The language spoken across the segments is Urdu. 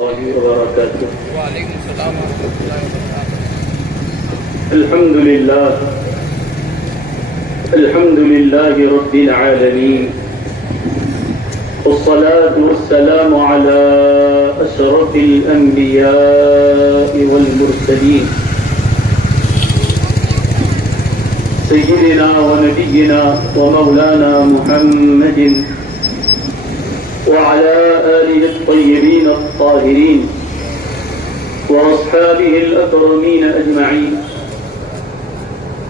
وبركاته. وعليكم السلام ورحمة الله وبركاته. الحمد لله رب العالمين، والصلاة والسلام على أشرف الأنبياء والمرسلين سيدنا ونبينا ومولانا محمد وعلى آله الطيبين الطاهرين وأصحابه الأكرمين أجمعين،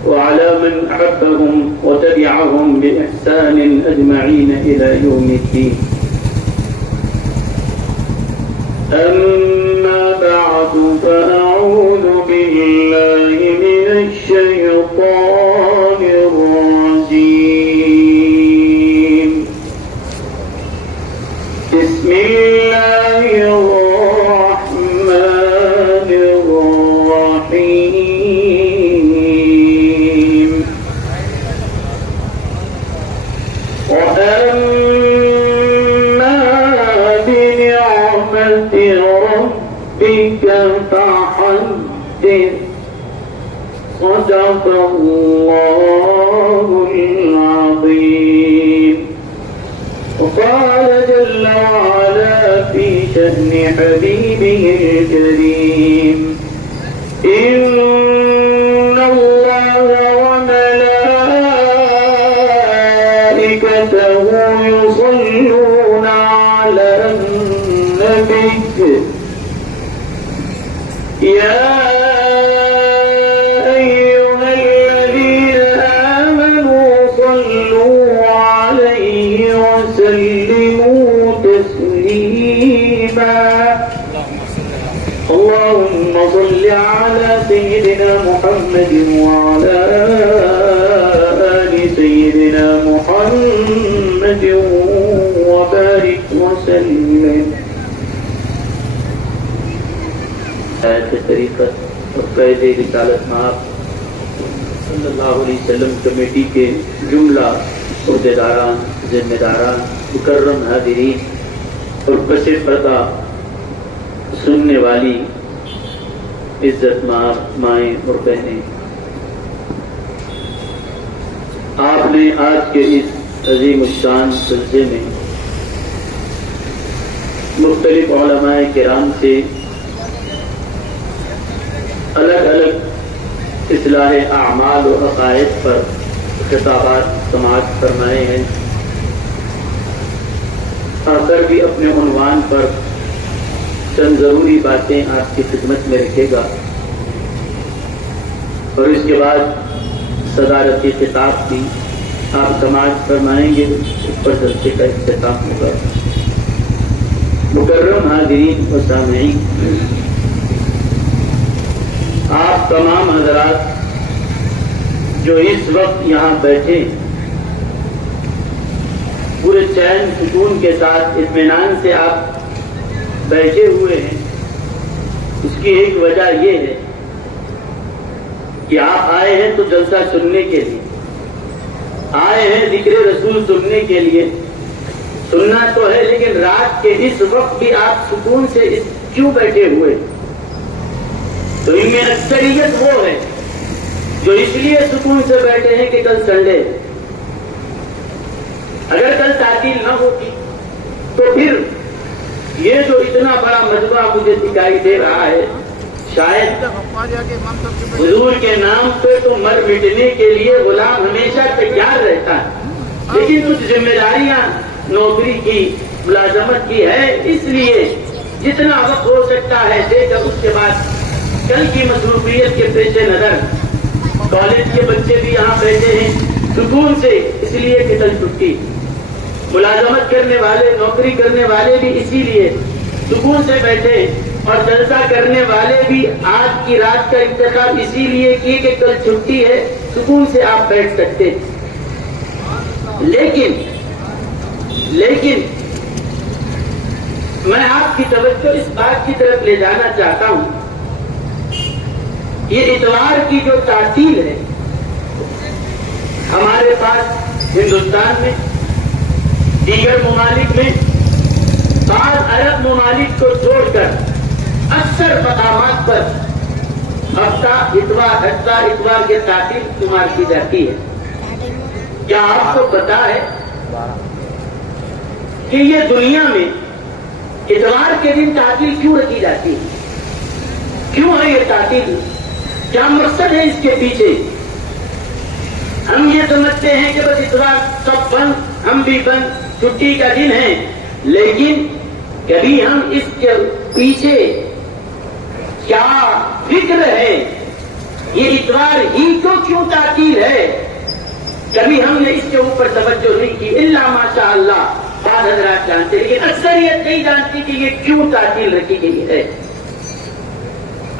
وعلى من أحبهم وتبعهم بإحسان أجمعين إلى يوم الدين. أما بعد، فأعوذ بالله من الشيطان الرجيم. بسم الله الرحمن الرحيم. وأما بنعمة ربك فحدث. صدق الله العظيم. وقال جل وعلا في شأن حبيبه الكريم: إن الله وملائكته يصلون على النبي يا أيها الذين آمنوا صلوا عليه وسلموا تسليما. اللهم صل على سيدنا محمد وعلى آل سيدنا محمد وبارك وسلم. آیت طریقت اور قید رسالت مآب صلی اللہ علیہ وسلم کمیٹی کے جملہ عہدیداران، ذمہ داران، مکرم حاضرین اور پس پردہ سننے والی عزت مآب مائیں اور بہنیں، آپ نے آج کے اس عظیم الشان جلسے میں مختلف علماء کرام سے الگ الگ اصلاح اعمال و عقائد پر خطابات سماعت فرمائے ہیں. آخر بھی اپنے عنوان پر چند ضروری باتیں آپ کی خدمت میں رکھے گا اور اس کے بعد صدارتی خطاب کی آپ سماعت فرمائیں گے. اس پر جلسے کا اختتام ہوگا. مکرم حاضرین و سامعین، آپ تمام حضرات جو اس وقت یہاں بیٹھے پورے چین سکون کے ساتھ اطمینان سے آپ بیٹھے ہوئے ہیں، اس کی ایک وجہ یہ ہے کہ آپ آئے ہیں تو جلسہ سننے کے لیے آئے ہیں، ذکر رسول سننے کے لیے. سننا تو ہے، لیکن رات کے اس وقت بھی آپ سکون سے کیوں بیٹھے ہوئے؟ تو ان میں اکثریت وہ ہے جو اس لیے سکون سے بیٹھے ہیں کہ کل سنڈے. اگر کل تعطیل نہ ہوتی تو پھر یہ جو اتنا بڑا مجموعہ مجھے دکھائی دے رہا ہے، شاید حضور کے نام پہ تو مر مٹنے کے لیے غلام ہمیشہ تیار رہتا ہے، لیکن کچھ ذمہ داریاں نوکری کی، ملازمت کی ہے، اس لیے جتنا وقت ہو سکتا ہے دے کر اس کے بعد کل کی مصروفیت کے پیش نظر کالج کے بچے بھی یہاں بیٹھے ہیں سکون سے، اس لیے کہ کل چھٹی. ملازمت کرنے والے، نوکری کرنے والے بھی اسی لیے سکون سے بیٹھے، اور جلسہ کرنے والے بھی آج کی رات کا انتخاب اسی لیے کیے کہ کل چھٹی ہے، سکون سے آپ بیٹھ سکتے. لیکن میں آپ کی توجہ اس بات کی طرف لے جانا چاہتا ہوں، یہ اتوار کی جو تعطیل ہے ہمارے پاس ہندوستان میں، دیگر ممالک میں، بعض عرب ممالک کو چھوڑ کر دیگر مقامات پر ہفتہ اتوار کے تعطیل شمار کی جاتی ہے. کیا آپ کو پتا ہے کہ یہ دنیا میں اتوار کے دن تعطیل کیوں رکھی جاتی ہے؟ کیوں ہے یہ تعطیل؟ کیا مقصد ہے اس کے پیچھے؟ ہم یہ سمجھتے ہیں کہ بس اتوار سب بند، ہم بھی بند، چھٹی کا دن ہے، لیکن کبھی ہم اس کے پیچھے کیا فکر ہے، یہ اتوار ہی کو کیوں تعطیل ہے، کبھی ہم نے اس کے اوپر توجہ نہیں کی. الا ماشاء اللہ بعض حضرات جانتے، لیکن اکثریت نہیں جانتی کہ یہ کیوں تعطیل رکھی گئی ہے.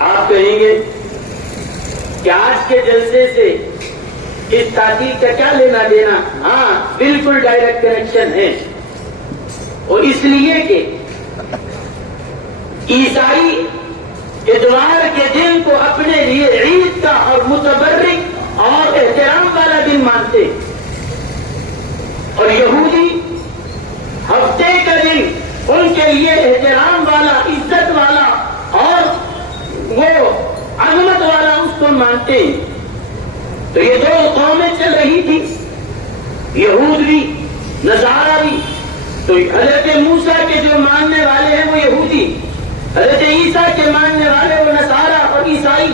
آپ کہیں گے کہ آج کے جلسے سے اس تعطیل کا کیا لینا دینا؟ ہاں، بالکل ڈائریکٹ کنیکشن ہے. اور اس لیے کہ عیسائی اتوار کے دن کو اپنے لیے عید کا اور متبرک اور احترام والا دن مانتے، اور یہودی ہفتے کا دن ان کے لیے احترام والا، عزت والا اور وہ عظمت والا اس کو مانتے. تو یہ دو قومیں چل رہی تھی، یہود بھی نصارہ بھی. تو حضرت موسیٰ کے جو ماننے والے ہیں وہ یہودی، حضرت عیسیٰ کے ماننے والے وہ نصارہ اور عیسائی.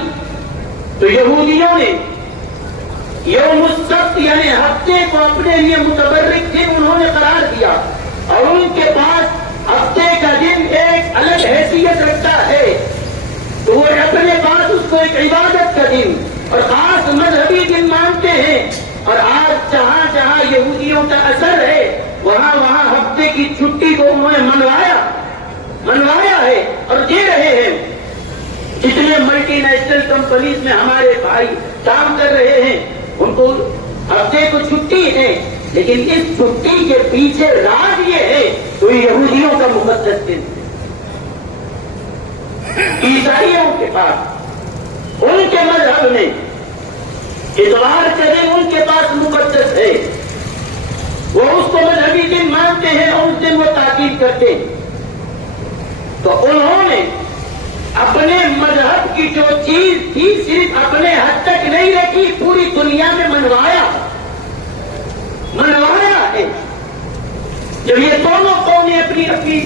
تو یہودیوں نے یوم السبت یعنی ہفتے کو اپنے لیے متبرک دن انہوں نے قرار دیا، اور ان کے پاس ہفتے کا دن ایک الگ حیثیت رکھتا ہے. تو وہ اپنے پاس اس کو ایک عبادت کا دن اور خاص مذہبی دن مانتے ہیں. اور آج جہاں جہاں یہودیوں کا اثر ہے وہاں وہاں ہفتے کی چھٹی کو انہوں نے منوایا ہے اور دے رہے ہیں. جتنے ملٹی نیشنل کمپنیز میں ہمارے بھائی کام کر رہے ہیں ان کو ہفتے کو چھٹی ہے، لیکن اس چھٹی کے پیچھے راز یہ ہے تو یہودیوں کا مقدس دن. عیسائیوں کے پاس ان کے مذہب میں اتوار کا دن ان کے پاس مقدس ہے، وہ اس کو مذہبی دن مانتے ہیں اور اس دن وہ تعطیل کرتے ہیں. تو انہوں نے اپنے مذہب کی جو چیز تھی صرف اپنے حد تک نہیں رکھی، پوری دنیا میں منوایا ہے. جب یہ دونوں قومیں اپنی اپنی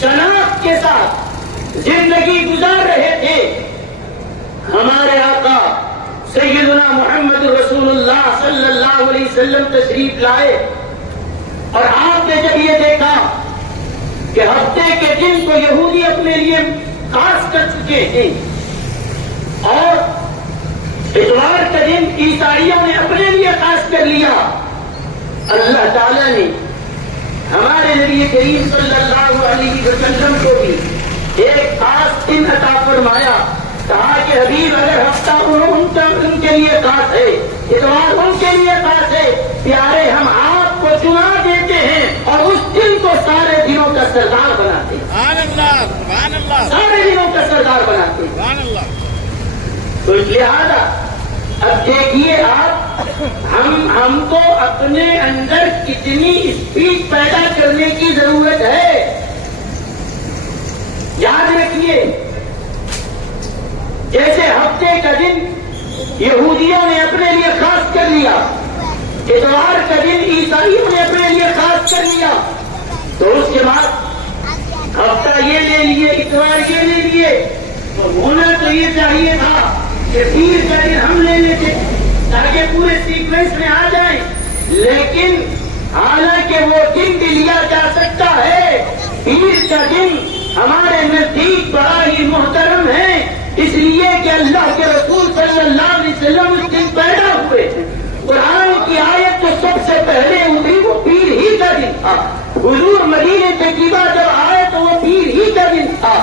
شناخت کے ساتھ زندگی گزار رہے تھے، ہمارے آقا سیدنا محمد رسول اللہ صلی اللہ علیہ وسلم تشریف لائے، اور آپ نے جب یہ دیکھا کہ ہفتے کے دن کو یہودی اپنے لیے خاص کر چکے ہیں اور اتوار کا دن عیسائیوں نے اپنے لیے خاص کر لیا، اللہ تعالیٰ نے ہمارے نبی کریم صلی اللہ علیہ وسلم کو بھی ایک خاص دن عطا فرمایا. کہا کہ حبیب اگر ہفتہ ان کے لیے خاص ہے، اتوار ان کے لیے خاص ہے، پیارے ہم آپ کو چنا دیتے ہیں اور اس دن کو سارے دنوں کا سردار بناتے ہیں. سبحان اللہ، سبحان اللہ، سارے دنوں کا سردار بناتے ہیں. سبحان اللہ. تو لہذا اب دیکھیے آپ، ہم کو اپنے اندر کتنی اسپیڈ پیدا کرنے کی ضرورت ہے. یاد رکھیے، جیسے ہفتے کا دن یہودیوں نے اپنے لیے خاص کر لیا، اتوار کا دن عیسائیوں نے اپنے لیے خاص کر لیا، تو اس کے بعد ہفتہ یہ لے لیے، اتوار یہ لے لیے. تو ہونا تو یہ چاہیے تھا کہ پیر کا دن ہم لے لیتے تاکہ پورے سیکوینس میں آ جائیں، لیکن حالانکہ وہ دن بھی لیا جا سکتا ہے. پیر کا دن ہمارے نزدیک بڑا ہی محترم ہے، اس لیے کہ اللہ کے رسول صلی اللہ علیہ وسلم اس دن پیدا ہوئے. قرآن کی آیت جو سب سے پہلے اتری وہ پیر ہی کا دن تھا. حضور مدینہ طیبہ جب آئے تو وہ پیر ہی کا دن تھا.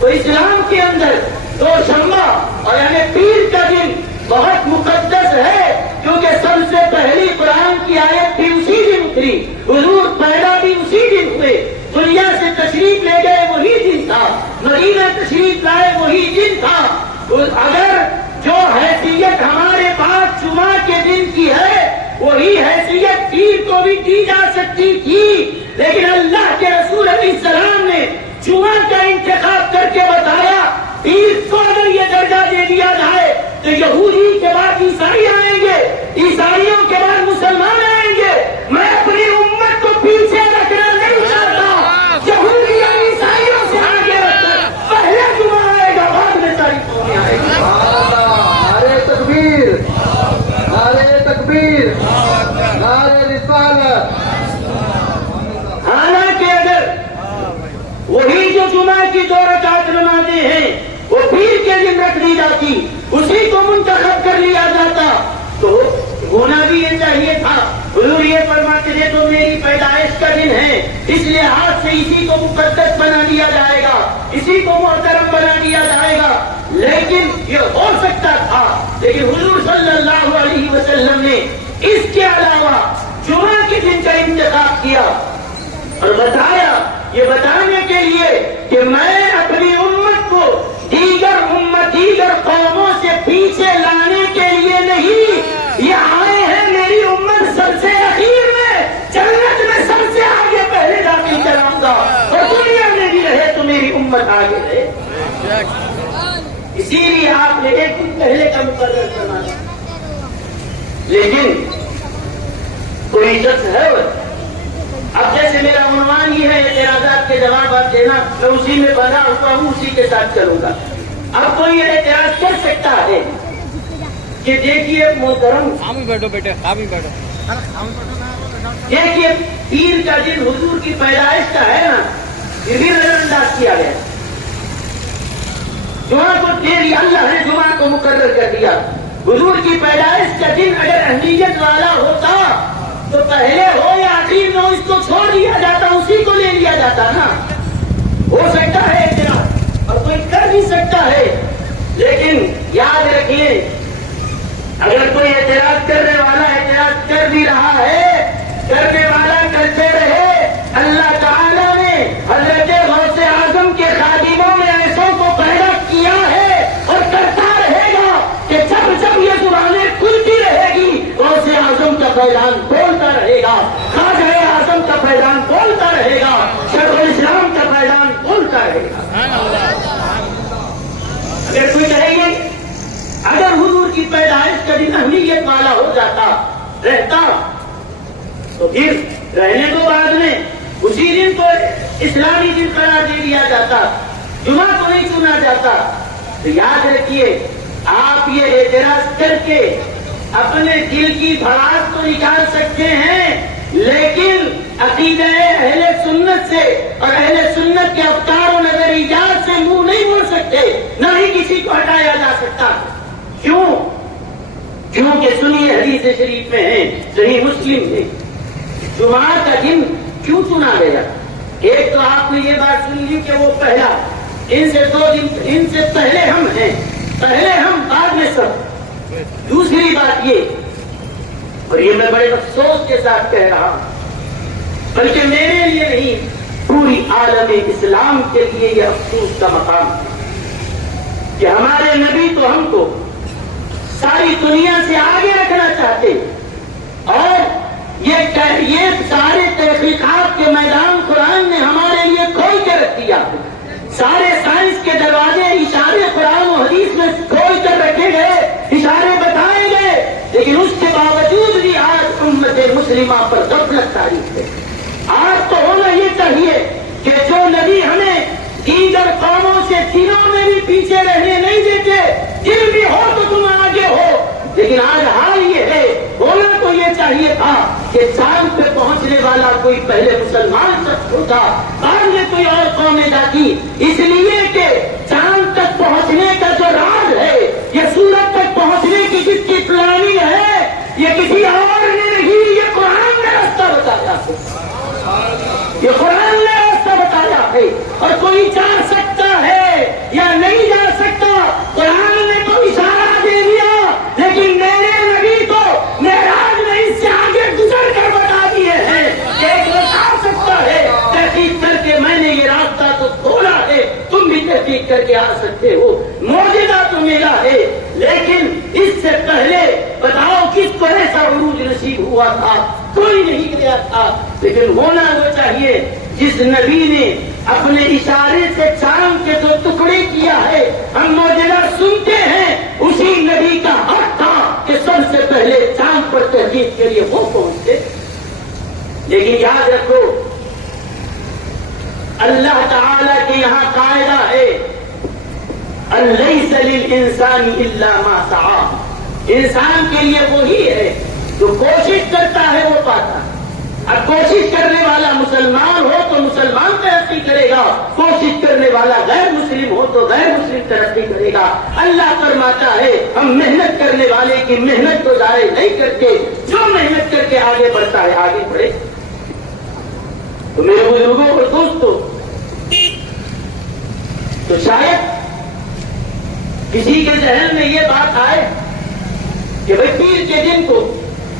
تو اسلام کے اندر دوشنبہ اور یعنی پیر کا دن بہت مقدس ہے، کیونکہ سب سے پہلی قرآن کی آیت بھی اسی دن اتری، حضور پیدا بھی اسی دن ہوئے، دنیا سے تشریف لے گئے وہی دن تھا، مدینہ تشریف لائے وہی دن تھا. اگر جو حیثیت ہمارے پاس جمعہ کے دن کی ہے وہی حیثیت پیر کو بھی دی جا سکتی تھی، لیکن اللہ کے رسول علیہ السلام نے جمعہ کا انتخاب کر کے بتایا پیر کو اگر یہ درجہ دے دیا جائے تو یہودی کے بعد عیسائی آئیں گے، عیسائیوں کے بعد مسلمان آئیں گے۔ میں اپنی امت کو پیچھے رکھنا نہیں چاہتا، یہودی اور عیسائیوں سے آگے رکھ کر پہلے جمعہ آئے گا، بعد میں ساری قومیں آئیں گی۔ نعرے تکبیر، نعرے تکبیر، نعرے رسالت۔ حالانکہ اگر وہی جو جمعہ کی 2 رکعت نمازیں ہیں وہ پیر کے دن رکھ دی جاتی، اسی کو منتخب کر لیا جاتا تو ہونا بھی یہ چاہیے تھا۔ حضور یہ فرماتے تھے تو میری پیدائش کا دن ہے، اس لحاظ سے اسی کو مقدس بنا دیا جائے گا، اسی کو محترم بنا دیا جائے گا۔ لیکن یہ ہو سکتا تھا، لیکن حضور صلی اللہ علیہ وسلم نے اس کے علاوہ جمعہ کے دن کا انتخاب کیا اور بتایا، یہ بتانے کے لیے کہ میں اپنی امت کو دیگر قوموں سے پیچھے لانے کے لیے نہیں، یہ آئے ہیں میری امت سب سے اخیر میں، جنت میں سب سے آگے پہلے داخل کراؤں گا، اور دنیا میں بھی رہے تو میری امت آگے رہے۔ اسی لیے آپ نے ایک دن پہلے کا مقرر کرنا، لیکن کوئی شخص ہے۔ اب جیسے میرا عنوان یہ ہے اعتراضات کے جوابات دینا، میں اسی میں بنا ہوا ہوں، اسی کے ساتھ چلوں گا۔ اب کوئی یہ اعتراض کر سکتا ہے کہ دیکھیے محترم، خاموش بیٹھو بیٹے، خاموش بیٹھو۔ دیکھیے پیر کا دن حضور کی پیدائش کا ہے نا، یہ بھی نظر انداز کیا گیا۔ جمعہ کو دے دیا، اللہ نے جمعہ کو مقرر کر دیا۔ حضور کی پیدائش کا دن اگر اہمیت والا ہوتا تو پہلے ہو یا آخر میں اس کو چھوڑ دیا جاتا، اسی کو لے لیا جاتا نا۔ ہو سکتا ہے اعتراض اور کوئی کر بھی سکتا ہے، لیکن یاد رکھیے اگر کوئی اعتراض کرنے والا اعتراض کر بھی رہا ہے، کرنے والا کرتے رہے، اللہ تعالیٰ نے حضرت غوث اعظم کے خادموں میں ایسوں کو پیدا کیا ہے اور کرتا رہے گا کہ جب جب یہ زبانیں کھلتی رہے گی غوث اعظم کا فیضان بولتا رہے گا، خواجہ اعظم کا فیضان بولتا رہے گا، شیخ الاسلام کا فیضان بولتا رہے گا۔ اگر کوئی کہے گی اگر حضور کی پیدائش کا دن اہمیت والا ہو جاتا رہتا تو پھر رہنے کو بعد میں اسی دن کو اسلامی دن قرار دے دیا جاتا، جمعہ کو نہیں چنا جاتا۔ تو یاد رکھیے آپ یہ اعتراض کر کے اپنے دل کی بھڑاس کو نکال سکتے ہیں، لیکن عقیدہ اہل سنت سے اور اہل سنت کے افکار و نظریات سے منہ نہیں موڑ سکتے، نہ ہی کسی کو ہٹایا جا سکتا۔ کیوں؟ کیونکہ سنیے حدیث شریف میں ہے، صحیح مسلم ہے، جمعہ کا دن کیوں چنا گیا؟ ایک تو آپ نے یہ بات سن لی کہ وہ پہلا، ان سے 2 دن ان سے پہلے ہم ہیں، پہلے ہم بعد میں سب۔ دوسری بات یہ، اور یہ میں بڑے افسوس کے ساتھ کہہ رہا ہوں، بلکہ میرے لیے نہیں پوری عالم اسلام کے لیے یہ افسوس کا مقام ہے کہ ہمارے نبی تو ہم کو ساری دنیا سے آگے رکھنا چاہتے، اور یہ سارے تحقیقات کے میدان قرآن نے ہمارے لیے کھول کے رکھ دیا، سارے سائنس کے دروازے اشارے قرآن و حدیث میں کھول کر رکھے گئے، اشارے بتائے گئے، لیکن اس کے باوجود بھی آج امت مسلمہ پر غفلت طاری ہے۔ آج تو ہونا یہ چاہیے کہ جو نبی ہمیں دیگر قوموں سے دنوں میں بھی پیچھے رہنے نہیں دیتے، دل بھی ہو تو تم آگے ہو، لیکن آج حال یہ ہے، ہونا تو یہ چاہیے تھا کہ چاند پہ پہنچنے والا کوئی پہلے مسلمان شخص ہوتا، بعد میں کوئی اور قومیں جاتی، اس لیے کہ چاند تک پہنچنے کا جو راز ہے، یہ سورج تک پہنچنے کی جس کی پلاننگ ہے، یہ کسی اور نے نہیں، یہ قرآن نے راستہ بتایا ہے، یہ قرآن نے راستہ بتایا ہے، اور کوئی جا سکتا ہے یا نہیں جا سکتا، قرآن نے تو اشارہ دے دیا، لیکن میرے نبی تو معراج میں اس سے آگے گزر کر بتا دیے ہیں کہ ایک بتا سکتا ہے، تحقیق کر کے میں نے یہ راستہ تو کھولا ہے، تم بھی تحقیق کر کے آ سکتے ہو، معجزہ تو ملا ہے، لیکن اس سے پہلے بتاؤ کس کو ایسا عروج نصیب ہوا تھا؟ کوئی نہیں گیا تھا، لیکن ہونا وہ چاہیے جس نبی نے اپنے اشارے سے چاند کے جو ٹکڑے کیا ہے ہم معجزہ سنتے ہیں، اسی نبی کا حق تھا کہ سب سے پہلے چاند پر تحقیق کے لیے وہ پہنچتے۔ لیکن یاد رکھو اللہ تعالی کے یہاں قاعدہ ہے الیس للانسان الا ما سعی، انسان کے لیے وہی ہے جو کوشش کرتا ہے وہ پاتا ہے۔ اب کوشش کرنے والا مسلمان ہو تو مسلمان ترقی کرے گا، کوشش کرنے والا غیر مسلم ہو تو غیر مسلم ترقی کرے گا۔ اللہ فرماتا ہے ہم محنت کرنے والے کی محنت کو ضائع نہیں کرتے، جو محنت کر کے آگے بڑھتا ہے آگے بڑھے۔ تو میرے بزرگوں اور دوستوں، تو شاید کسی کے ذہن میں یہ بات آئے کہ بھائی پیر کے دن کو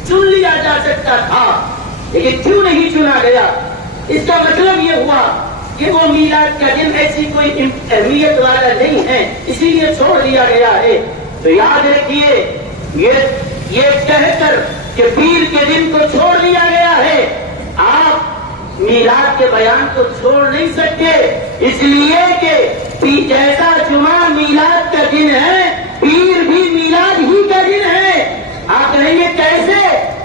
چن لیا جا سکتا تھا لیکن کیوں نہیں چنا گیا؟ اس کا مطلب یہ ہوا کہ وہ میلاد کا دن ایسی کوئی اہمیت والا نہیں ہے، اسی لیے چھوڑ دیا گیا ہے۔ تو یاد رکھیے یہ کہہ کر کہ پیر کے دن کو چھوڑ دیا گیا ہے، آپ میلاد کے بیان کو چھوڑ نہیں سکتے، اس لیے کہ جیسا جمعہ میلاد کا دن ہے پیر بھی میلاد ہی کا دن ہے۔ آپ کہیں گے کیسے؟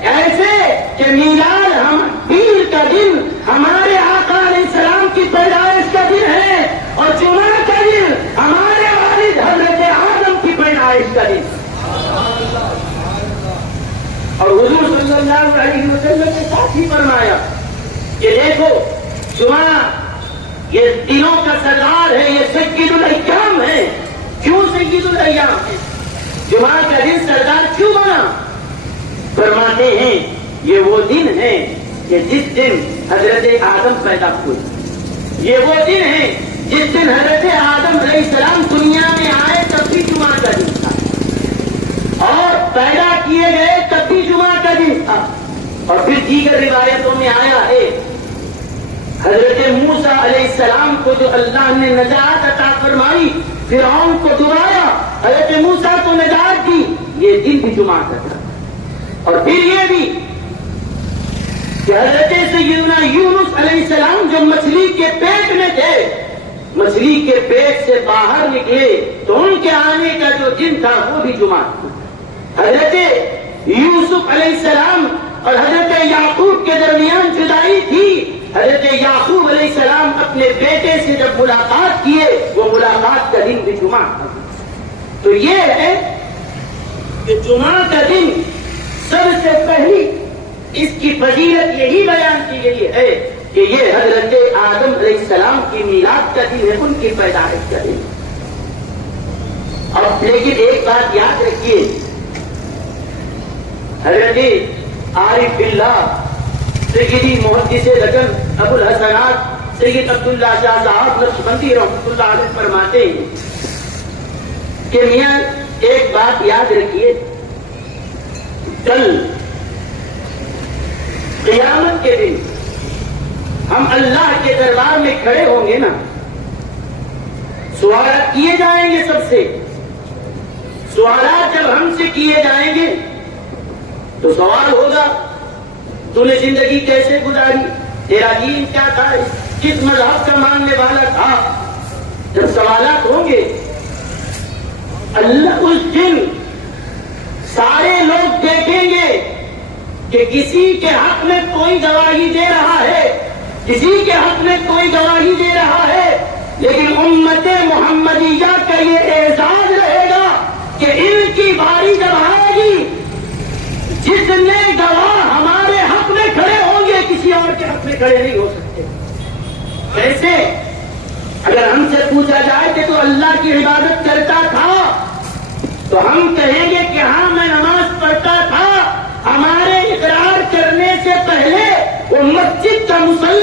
ایسے کہ میلاد ہم پیر کا دن ہمارے آقا علیہ السلام کی پیدائش کا دن ہے اور جمعہ کا دن ہمارے والد حضرت آدم کی پیدائش کا دن۔ اور حضور صلی اللہ علیہ وسلم نے ساتھ ہی فرمایا کہ دیکھو جمعہ یہ دنوں کا سردار ہے، یہ سید الایام ہے۔ کیوں سید الایام ہے؟ جمعہ کا دن سردار کیوں بنا؟ فرماتے ہیں یہ وہ دن ہے کہ جس دن حضرت آدم پیدا ہوئے، یہ وہ دن ہے جس دن حضرت آدم علیہ السلام دنیا میں آئے تب بھی جمعہ کا دن تھا، اور پیدا کیے گئے تب بھی جمعہ کا دن تھا۔ اور پھر دیگر روایتوں میں آیا ہے حضرت موسیٰ علیہ السلام کو جو اللہ نے نجات عطا فرمائی، فرعون کو ڈرایا، حضرت موسیٰ کو نجات دی، یہ دن بھی جمعہ کا تھا۔ اور پھر یہ بھی کہ حضرت سیدنا یونس علیہ السلام جو مچھلی کے پیٹ میں تھے، مچھلی کے پیٹ سے باہر نکلے تو ان کے آنے کا جو دن تھا وہ بھی جمعہ تھا۔ حضرت یوسف علیہ السلام اور حضرت یعقوب کے درمیان جدائی تھی، حضرت یعقوب علیہ السلام اپنے بیٹے سے جب ملاقات کیے وہ ملاقات کا دن بھی جمعہ تھا۔ تو یہ ہے کہ جمعہ کا دن سب سے پہلی اس کی فضیلت یہی بیان کی گئی ہے کہ یہ حضرت آدم علیہ السلام کی میلاد کا دن ہے، ان کی پیدائش کا دن۔ اب لیکن ایک بات یاد رکھیے، حضرت عارف باللہ سیدی محدث رجب ابو الحسنات سید عبداللہ شاہ صاحب نقشبندی رحمۃ اللہ علیہ فرماتے ہیں کہ میاں ایک بات یاد رکھیے، کل قیامت کے دن ہم اللہ کے دربار میں کھڑے ہوں گے نا، سوالات کیے جائیں گے، سب سے سوالات جب ہم سے کیے جائیں گے تو سوال ہوگا تو نے زندگی کیسے گزاری، تیرا دین کیا تھا، کس مذہب کا ماننے والا تھا۔ جب سوالات ہوں گے اللہ اس دن سارے لوگ دیکھیں گے کہ کسی کے حق میں کوئی گواہی دے رہا ہے، کسی کے حق میں کوئی گواہی دے رہا ہے، لیکن امت محمدیہ کا یہ اعزاز رہے گا کہ ان کی باری جب آئے گی جتنے گواہ ہمارے حق میں کھڑے ہوں گے کسی اور کے حق میں کھڑے نہیں ہو سکتے۔ کیسے؟ اگر ہم سے پوچھا جائے کہ تو اللہ کی عبادت کرتا تھا تو ہم کہیں گے کہ ہاں میں نماز پڑھتا تھا، ہمارے اقرار کرنے سے پہلے وہ مسجد کا مصلی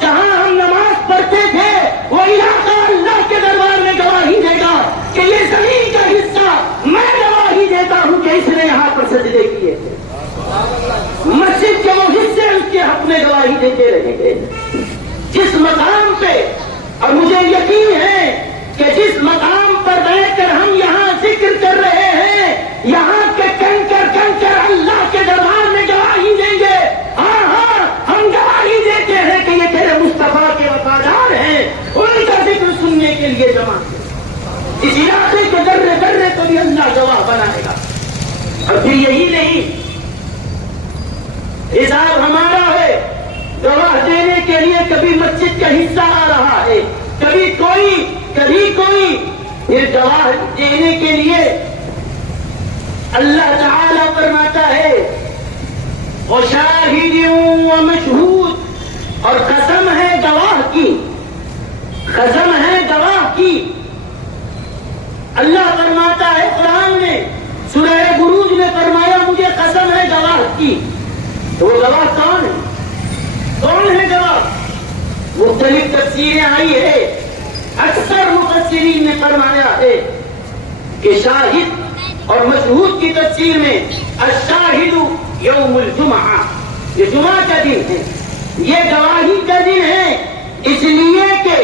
جہاں ہم نماز پڑھتے تھے وہ علاقہ اللہ کے دربار میں گواہی دے گا کہ یہ زمین کا حصہ میں گواہی دیتا ہوں کہ اس نے یہاں پر سجدے کیے تھے۔ مسجد کے وہ حصے اس کے حق میں گواہی دیتے رہیں گے۔ جس مقام پہ، اور مجھے یقین ہے کہ جس مقام پر بیٹھ کر ہم یہاں ذکر کر رہے ہیں، یہاں کے کنکر اللہ کے دربار میں گواہی دیں گے، ہاں ہاں ہم گواہی دیتے ہیں کہ یہ تیرے مصطفیٰ کے وفادار ہیں، لیے جمع ہے. اس علاقے کے ذرے ذرے کو بھی اللہ گواہ بنائے گا. اور پھر یہی نہیں، حساب ہمارا ہے. گواہ دینے کے لیے کبھی مسجد کا حصہ آ رہا ہے، کبھی کوئی، پھر گواہ دینے کے لیے اللہ تعالیٰ فرماتا ہے وشاہد و مشہود، اور قسم ہے گواہ کی، قسم ہے گواہ کی. اللہ فرماتا ہے قرآن میں، سورہ بروج میں فرمایا مجھے قسم ہے گواہ کی. تو وہ گواہ کون ہے؟ کون ہے گواہ؟ مختلف تفسیریں آئی ہے. اکثر مفسرین نے فرمایا ہے کہ شاہد اور مشہود کی تفسیر میں الشاہد یوم الجمعہ، یہ جمعہ کا دن ہے، یہ گواہی کا دن ہے. اس لیے کہ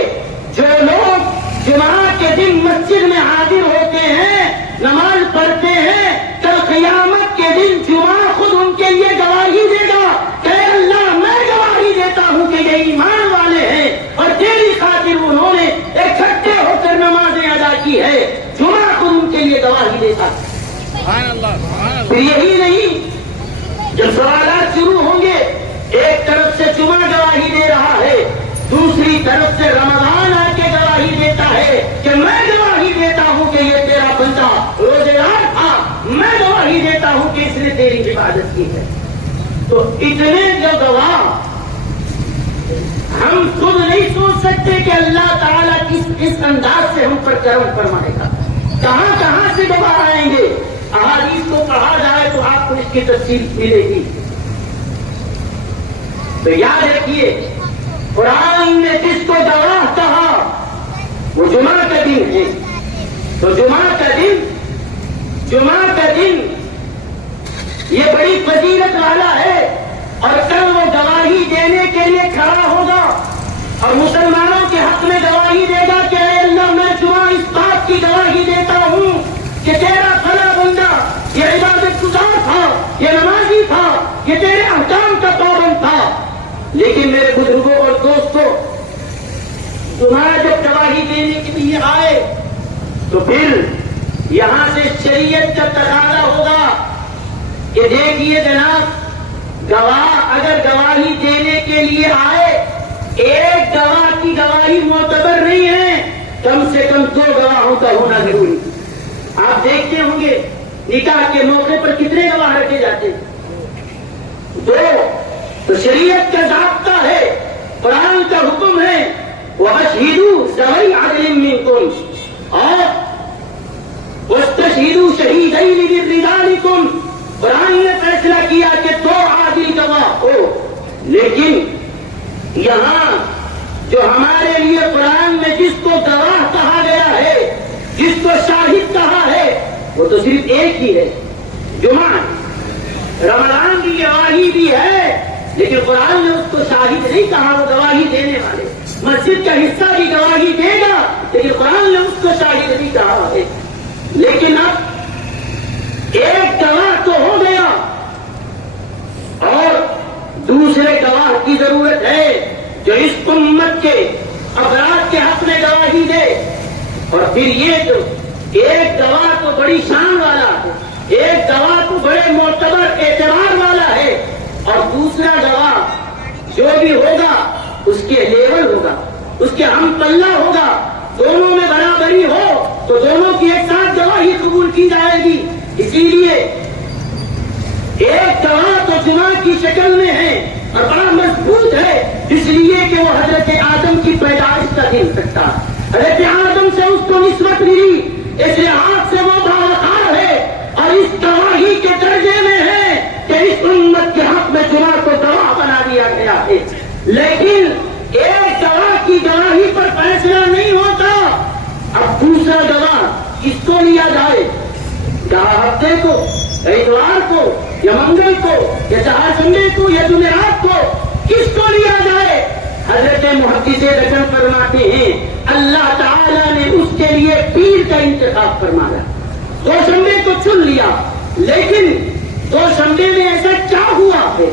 جو لوگ جمعہ کے دن مسجد میں حاضر ہوتے ہیں، نماز پڑھتے ہیں، کل قیامت کے دن جمعہ خود ان کے لیے گواہی دے گا کہ اللہ میں گواہی دیتا ہوں کہ یہ ایمان والے ہیں اور تیری خاطر انہوں نے اکٹھے ہو کر نمازیں ادا کی ہے. جمعہ خود ان کے لیے گواہی دیتا ہے. سبحان اللہ، سبحان اللہ. پھر یہی نہیں، جب سوالات شروع ہوں گے، ایک طرف سے جمعہ گواہی دے رہا ہے، دوسری طرف سے رمضان آ کے گواہی دیتا ہے کہ میں گواہی دیتا ہوں کہ یہ تیرا بندہ روزے دار تھا، میں گواہی دیتا ہوں کہ اس نے تیری عبادت کی ہے. تو اتنے جو گواہ ہم خود نہیں سوچ سکتے کہ اللہ تعالیٰ کس انداز سے ہم پر کرم فرمائے گا. کہاں کہاں سے گواہ آئیں گے. احادیث کو پڑھا جائے تو آپ کو اس کی تفصیل ملے گی. تو یاد رکھیے، قرآن نے جس کو گواہ کہا وہ جمعہ کا دن ہے. تو جمعہ کا دن یہ بڑی فضیلت والا ہے. اور کل وہ گواہی دینے کے لیے کھڑا ہوگا اور مسلمانوں کے حق میں گواہی دے گا کہ اے اللہ میں جمعہ اس بات کی گواہی دیتا ہوں کہ تیرا فلاں بندہ یہ عبادت گزار تھا، یہ نمازی تھا، یہ تیرے احکام کا پابند تھا. لیکن میرے بزرگوں اور دوستوں، تمہارا جب گواہی دینے کے لیے آئے تو پھر یہاں سے شریعت کا تقاضا ہوگا کہ دیکھیے جناب، گواہ اگر گواہی دینے کے لیے آئے، ایک گواہ کی گواہی معتبر نہیں ہے، کم سے کم 2 گواہوں کا ہونا ضروری. آپ دیکھتے ہوں گے نکاح کے موقع پر کتنے گواہ رکھے جاتے ہیں؟ 2. تو شریعت کا ضابطہ ہے، قرآن کا حکم ہے وَأَشْهِدُوا ذَوَيْ عَدْلٍ مِّنكُمْ اور وَاسْتَشْهِدُوا شَهِيدَيْنِ مِن رِّجَالِكُمْ. قرآن نے فیصلہ کیا کہ 2 عادل گواہ ہو. لیکن یہاں جو ہمارے لیے قرآن میں جس کو گواہ کہا گیا ہے، جس کو شاہد کہا ہے، وہ تو صرف ایک ہی ہے، جمعہ. رمضان کی گواہی بھی ہے لیکن قرآن نے اس کو شاہد نہیں کہا، وہ گواہی دینے والے. مسجد کا حصہ بھی گواہی دے گا لیکن قرآن نے اس کو شاہد نہیں کہا ہے. لیکن اب ایک گواہ تو ہو گیا اور دوسرے گواہ کی ضرورت ہے جو اس امت کے افراد کے حق میں گواہی دے. اور پھر یہ جو ایک گواہ تو بڑی شان والا ہے، ایک گواہ تو بڑے معتبر اعتبار والا ہے، اور دوسرا گواہ جو بھی ہوگا اس کے لیول ہوگا، اس کے ہم پلہ ہوگا، دونوں میں برابری ہو تو دونوں کی ایک ساتھ گواہی قبول کی جائے گی. اسی لیے ایک گواہ تو جمعہ کی شکل میں ہے اور بڑا مضبوط ہے، اس لیے کہ وہ حضرت آدم کی پیدائش کا دن سکتا. حضرت آدم سے اس کو نسبت ملی، اس لحاظ سے وہ باوقار ہے اور اس گواہی کے درجے میں ہے کہ اس امت کے حق میں جمعہ کو گواہ بنا دیا گیا ہے. لیکن ایک گواہ کی گواہی پر فیصلہ نہیں ہوتا. اب دوسرا گواہ کس کو لیا جائے؟ کہا ہفتے کو، اتوار کو، یا منگل کو، یا چہارسنڈے کو، یا جمعرات کو، کس کو لیا جائے؟ حضرت محدث رجب فرماتے ہیں اللہ تعالیٰ نے اس کے لیے پیر کا انتخاب فرمایا. 2 شنبے کو چن لیا، لیکن 2 شنبے میں ایسا کیا ہوا ہے؟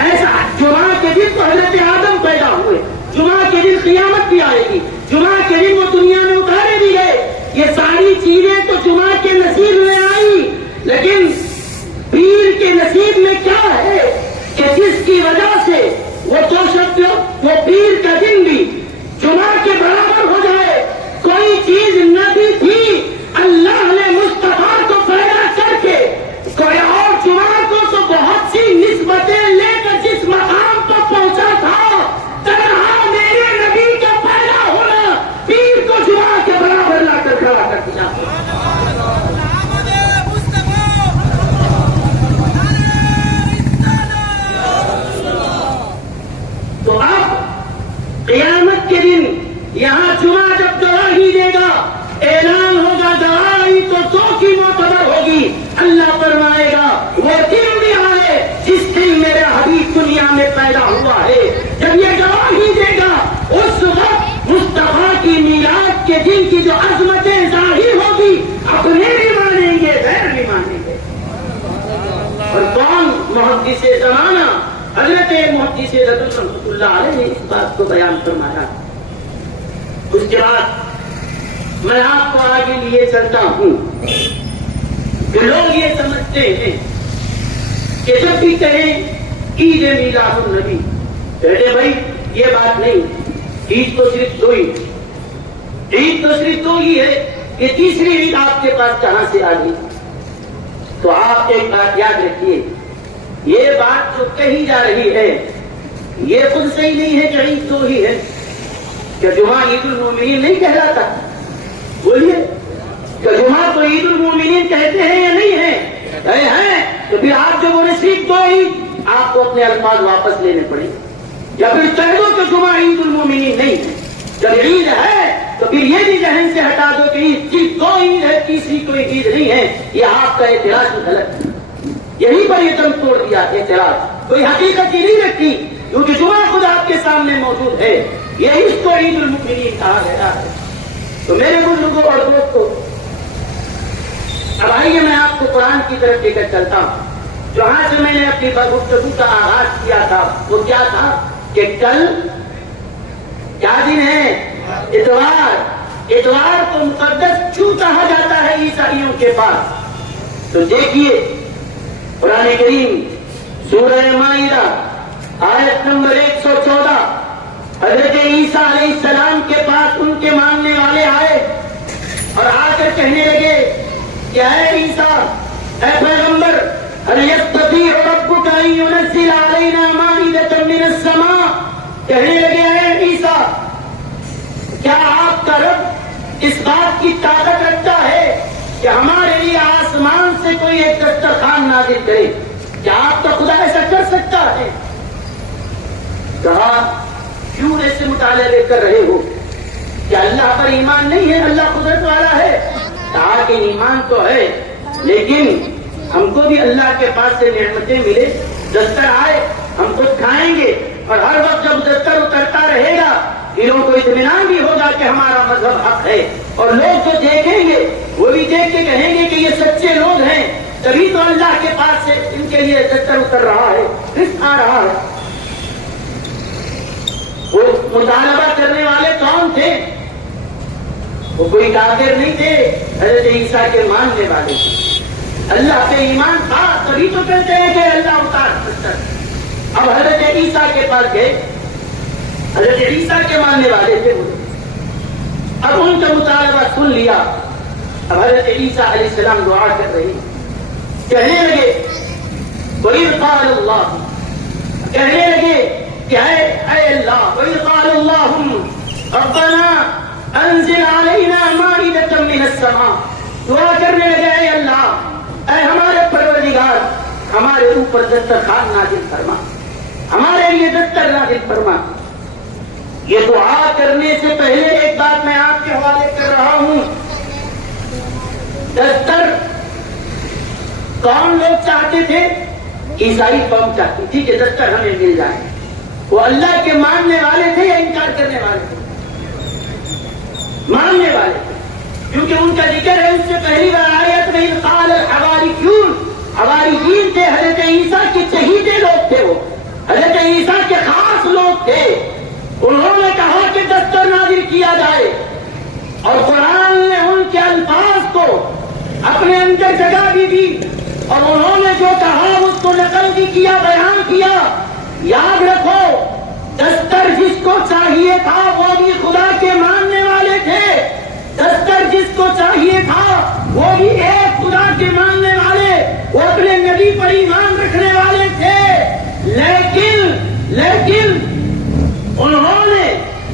ایسا جمعہ کے دن تو حضرت آدم پیدا ہوئے، جمعہ کے دن قیامت بھی آئے گی، جمعہ کے دن وہ دنیا میں اتارے تو جمعہ کے نصیب میں آئی، لیکن پیر کے نصیب میں کیا ہے کہ جس کی وجہ سے وہ جو شخص وہ پیر کا دن بھی جمعہ کے برابر ہو جائے، کوئی چیز نہ بھی تھی، اللہ نے مصطفیٰ کو پیدا کر کے کوئی اور جمعہ کو تو بہت سی نسبتیں لے کر جس مقام پر پہنچا تھا، تنہا میرے نبی کا پیدا ہونا پیر کو جمعہ کے برابر لا کر کھڑا کر دیا۔ تو اب قیامت کے دن یہاں جمعہ جب گواہی دے گا، اعلان ہوگا گواہی تو دو کی معتبر ہوگی، اللہ فرمائے گا وہ دن بھی آئے جس دن میرا حبیب دنیا میں پیدا ہوا ہے۔ جب یہ گواہی دے گا اس وقت مصطفیٰ کی میلاد کے دن کی جو عظمتیں ظاہر ہوگی، اپنے بھی مانیں گے غیر بھی مانیں گے۔ اور کون محدث زمانہ حضرت محدث رحمۃ اللہ علیہ نے اس بات کو بیان فرمایا۔ اس کے بعد میں آپ کو آگے لیے چلتا ہوں کہ لوگ یہ سمجھتے ہیں کہ جب بھی کہیں عید میلاد النبی، کہتے بھائی یہ بات نہیں، عید تو صرف دو ہی، عید تو صرف دو ہی ہے، یہ تیسری عید آپ کے پاس کہاں سے آ گئی؟ تو آپ ایک بات یاد رکھیے، یہ بات جو کہی جا رہی ہے یہ خود صحیح نہیں ہے کہ عید دو ہی ہے۔ کیا جمعہ عید المومنین نہیں کہلاتا؟ بولیے، کیا جمعہ تو عید المومنین کہتے ہیں یا نہیں ہے؟ تو پھر آپ جو بولے صرف دو عید، آپ کو اپنے الفاظ واپس لینے پڑیں، یا پھر کہہ دو کہ جمعہ عید المومنین نہیں ہے۔ جب عید ہے تو پھر یہ بھی ذہن سے ہٹا دو کہ عید صرف دو عید ہے، تیسری کوئی عید نہیں ہے۔ یہ آپ کا اعتراض غلط ہے، یہی پر یہ دم توڑ دیا اعتراض، کوئی حقیقت ہی نہیں رکھی، کیونکہ جمعہ خود آپ کے سامنے موجود ہے، یہ اس کو عید المومنین کہا گیا ہے۔ تو میرے بزرگوں اور دوستوں، اب آئیے میں آپ کو قرآن کی طرف لے کر چلتا ہوں۔ جہاں سے میں نے اپنی گفتگو کا آغاز کیا تھا وہ کیا تھا کہ کل کیا دن ہے؟ اتوار۔ اتوار کو مقدس کیوں کہا جاتا ہے عیسائیوں کے پاس؟ تو دیکھیے قرآن کریم سورہ مائدہ آیت نمبر 114، حضرت عیسیٰ علیہ السلام کے پاس ان کے ماننے والے آئے اور آ کر کہنے لگے کہ اے عیسیٰ، اے پیغمبر، هل يستطيع ربك ان ينزل علينا مائدة من السماء، کہنے لگے اے عیسیٰ، کیا آپ کا رب اس بات کی طاقت رکھتا ہے کہ ہمارے لیے آسمان سے کوئی ایک دسترخوان نازل کرے؟ کیا آپ کا خدا ایسا کر سکتا ہے؟ کہا کیوں ایسے مطالعہ لے کر رہے ہو؟ کیا اللہ پر ایمان نہیں ہے؟ اللہ قدرت والا ہے۔ کہا کہ ایمان تو ہے، لیکن ہم کو بھی اللہ کے پاس سے نعمتیں ملے، دستر آئے ہم خود کھائیں گے، اور ہر وقت جب دستر اترتا رہے گا دلوں کو اطمینان بھی ہوگا کہ ہمارا مذہب حق ہے، اور لوگ جو دیکھیں گے وہ بھی دیکھ کے کہیں گے کہ یہ سچے لوگ ہیں، تبھی تو اللہ کے پاس سے ان کے لیے دستر اتر رہا ہے، رزق آ رہا ہے۔ وہ مطالبہ کرنے والے کون تھے؟ وہ کوئی کافر نہیں تھے، حضرت عیسیٰ کے ماننے والے تھے، اللہ پہ ایمان تھا، تبھی تو کہتے ہیں کہ اللہ اتار سکتا ہے۔ اب حضرت عیسیٰ کے پاس گئے، حضرت عیسیٰ کے ماننے والے تھے، اب ان کا مطالبہ سن لیا۔ اب حضرت عیسیٰ علیہ السلام دعا کر رہے، کہنے لگے وَإِذْ قَالَ اللَّهُ، کہنے لگے کہ اے اللہ، وَإِذْ قَالَ اللَّهُمَّ رَبَّنَا انزل علینا مائدة من السماء، دعا کرنے لگے اے اللہ، اے ہمارے پروردگار، ہمارے اوپر دسترخوان نازل فرما، ہمارے لیے دستر نازل فرما۔ یہ دعا کرنے سے پہلے ایک بات میں آپ کے حوالے کر رہا ہوں، دستر کون لوگ چاہتے تھے؟ عیسائی قوم چاہتی تھی کہ دستر ہمیں مل جائے۔ وہ اللہ کے ماننے والے تھے یا انکار کرنے والے تھے؟ ماننے والے تھے، کیونکہ ان کا ذکر ہے اس سے پہلی بار آیت میں قال الحواریون، حواریین تھے، حضرت عیسیٰ کے چہیتے لوگ تھے، وہ حضرت عیسیٰ کے خاص لوگ تھے۔ انہوں نے کہا کہ دستر نازل کیا جائے، اور قرآن نے ان کے الفاظ کو اپنے اندر جگہ بھی دی اور انہوں نے جو کہا اس کو نقل بھی کیا، بیان کیا. یاد رکھو دستر جس کو چاہیے تھا وہ بھی خدا کے ماننے والے تھے. دستر جس کو چاہیے تھا وہ بھی ایک خدا کے ماننے والے، وہ اپنے نبی پر ایمان رکھنے والے تھے. لیکن انہوں نے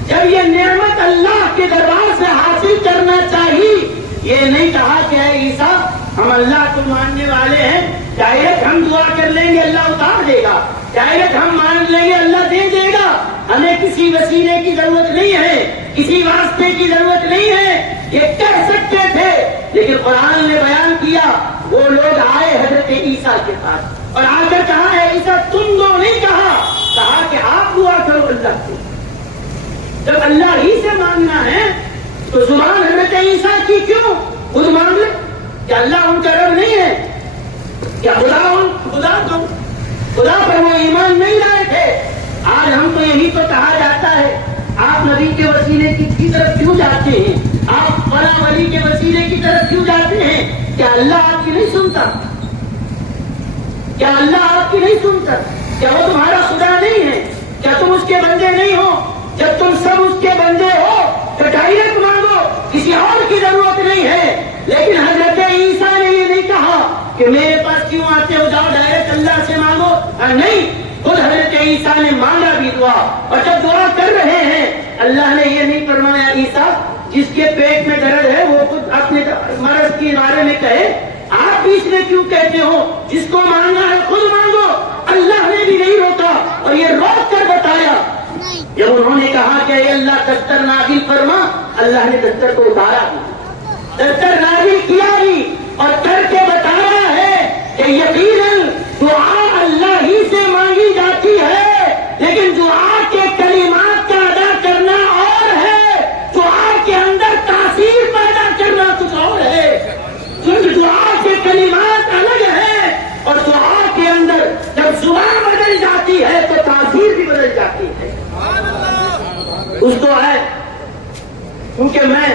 جب یہ نعمت اللہ کے دربار سے حاصل کرنا چاہی، یہ نہیں کہا کہ اے عیسیٰ ہم اللہ کو ماننے والے ہیں، ڈائریکٹ ہم دعا کر لیں گے اللہ اتار دے گا، ڈائریکٹ ہم مان لیں گے اللہ دے دے گا، ہمیں کسی وسیلے کی ضرورت نہیں ہے، کسی واسطے کی ضرورت نہیں ہے. یہ کہہ سکتے تھے لیکن قرآن نے بیان کیا وہ لوگ آئے حضرت عیسیٰ کے پاس اور آ کر کہا ہے عیسیٰ تم دو نہیں کہا کہ آپ دعا کرو اللہ سے. جب اللہ ہی سے ماننا ہے تو زبان حضرت عیسیٰ کی کیوں خود مان لے؟ کیا اللہ ان کا رب نہیں ہے؟ کیا خدا پر وہ ایمان نہیں لائے تھے؟ آج ہم کو یہی تو کہا جاتا ہے آپ نبی کے وسیلے کی طرف کیوں جاتے ہیں، آپ فلاں ولی کے وسیلے کی طرف کیوں جاتے ہیں؟ کیا اللہ آپ کی نہیں سنتا؟ کیا اللہ آپ کی نہیں سنتا؟ کیا وہ تمہارا خدا نہیں ہے؟ کیا تم اس کے بندے نہیں ہو؟ جب تم سب اس کے بندے ہو تو ڈائریکٹ مانگو، کسی اور کی ضرورت نہیں ہے. لیکن حضرت عیسیٰ نے یہ نہیں کہا کہ میرے پاس کیوں آتے ہو، جاؤ ڈائریکٹ اللہ سے مانگو. نہیں، خود حضرت عیسیٰ نے مانگا بھی دعا، اور جب دعا کر رہے ہیں اللہ نے یہ نہیں فرمایا عیسیٰ جس کے پیٹ میں درد ہے وہ خود اپنے مرض کے بارے میں کہے، آپ اس میں کیوں کہتے ہو؟ جس کو مانگنا ہے خود مانگو. اللہ نے بھی نہیں روکا اور یہ روک کر بتایا. جب انہوں نے کہا کہ اے اللہ دستر نازل فرما، اللہ نے دستر کو اتارا بھی، دستر نازل کیا بھی اور کر کے بتایا ہے کہ یقیناً دعا اللہ ہی سے مانگی جاتی ہے، لیکن دعا کے کلمات کا ادا کرنا اور ہے، دعا کے اندر تاثیر پیدا کرنا کچھ اور ہے. کیونکہ دعا کے کلمات الگ ہے اور دعا کے اندر جب زبان بدل جاتی ہے تو تاثیر بھی بدل جاتی ہے. اس کو ہے کیونکہ میں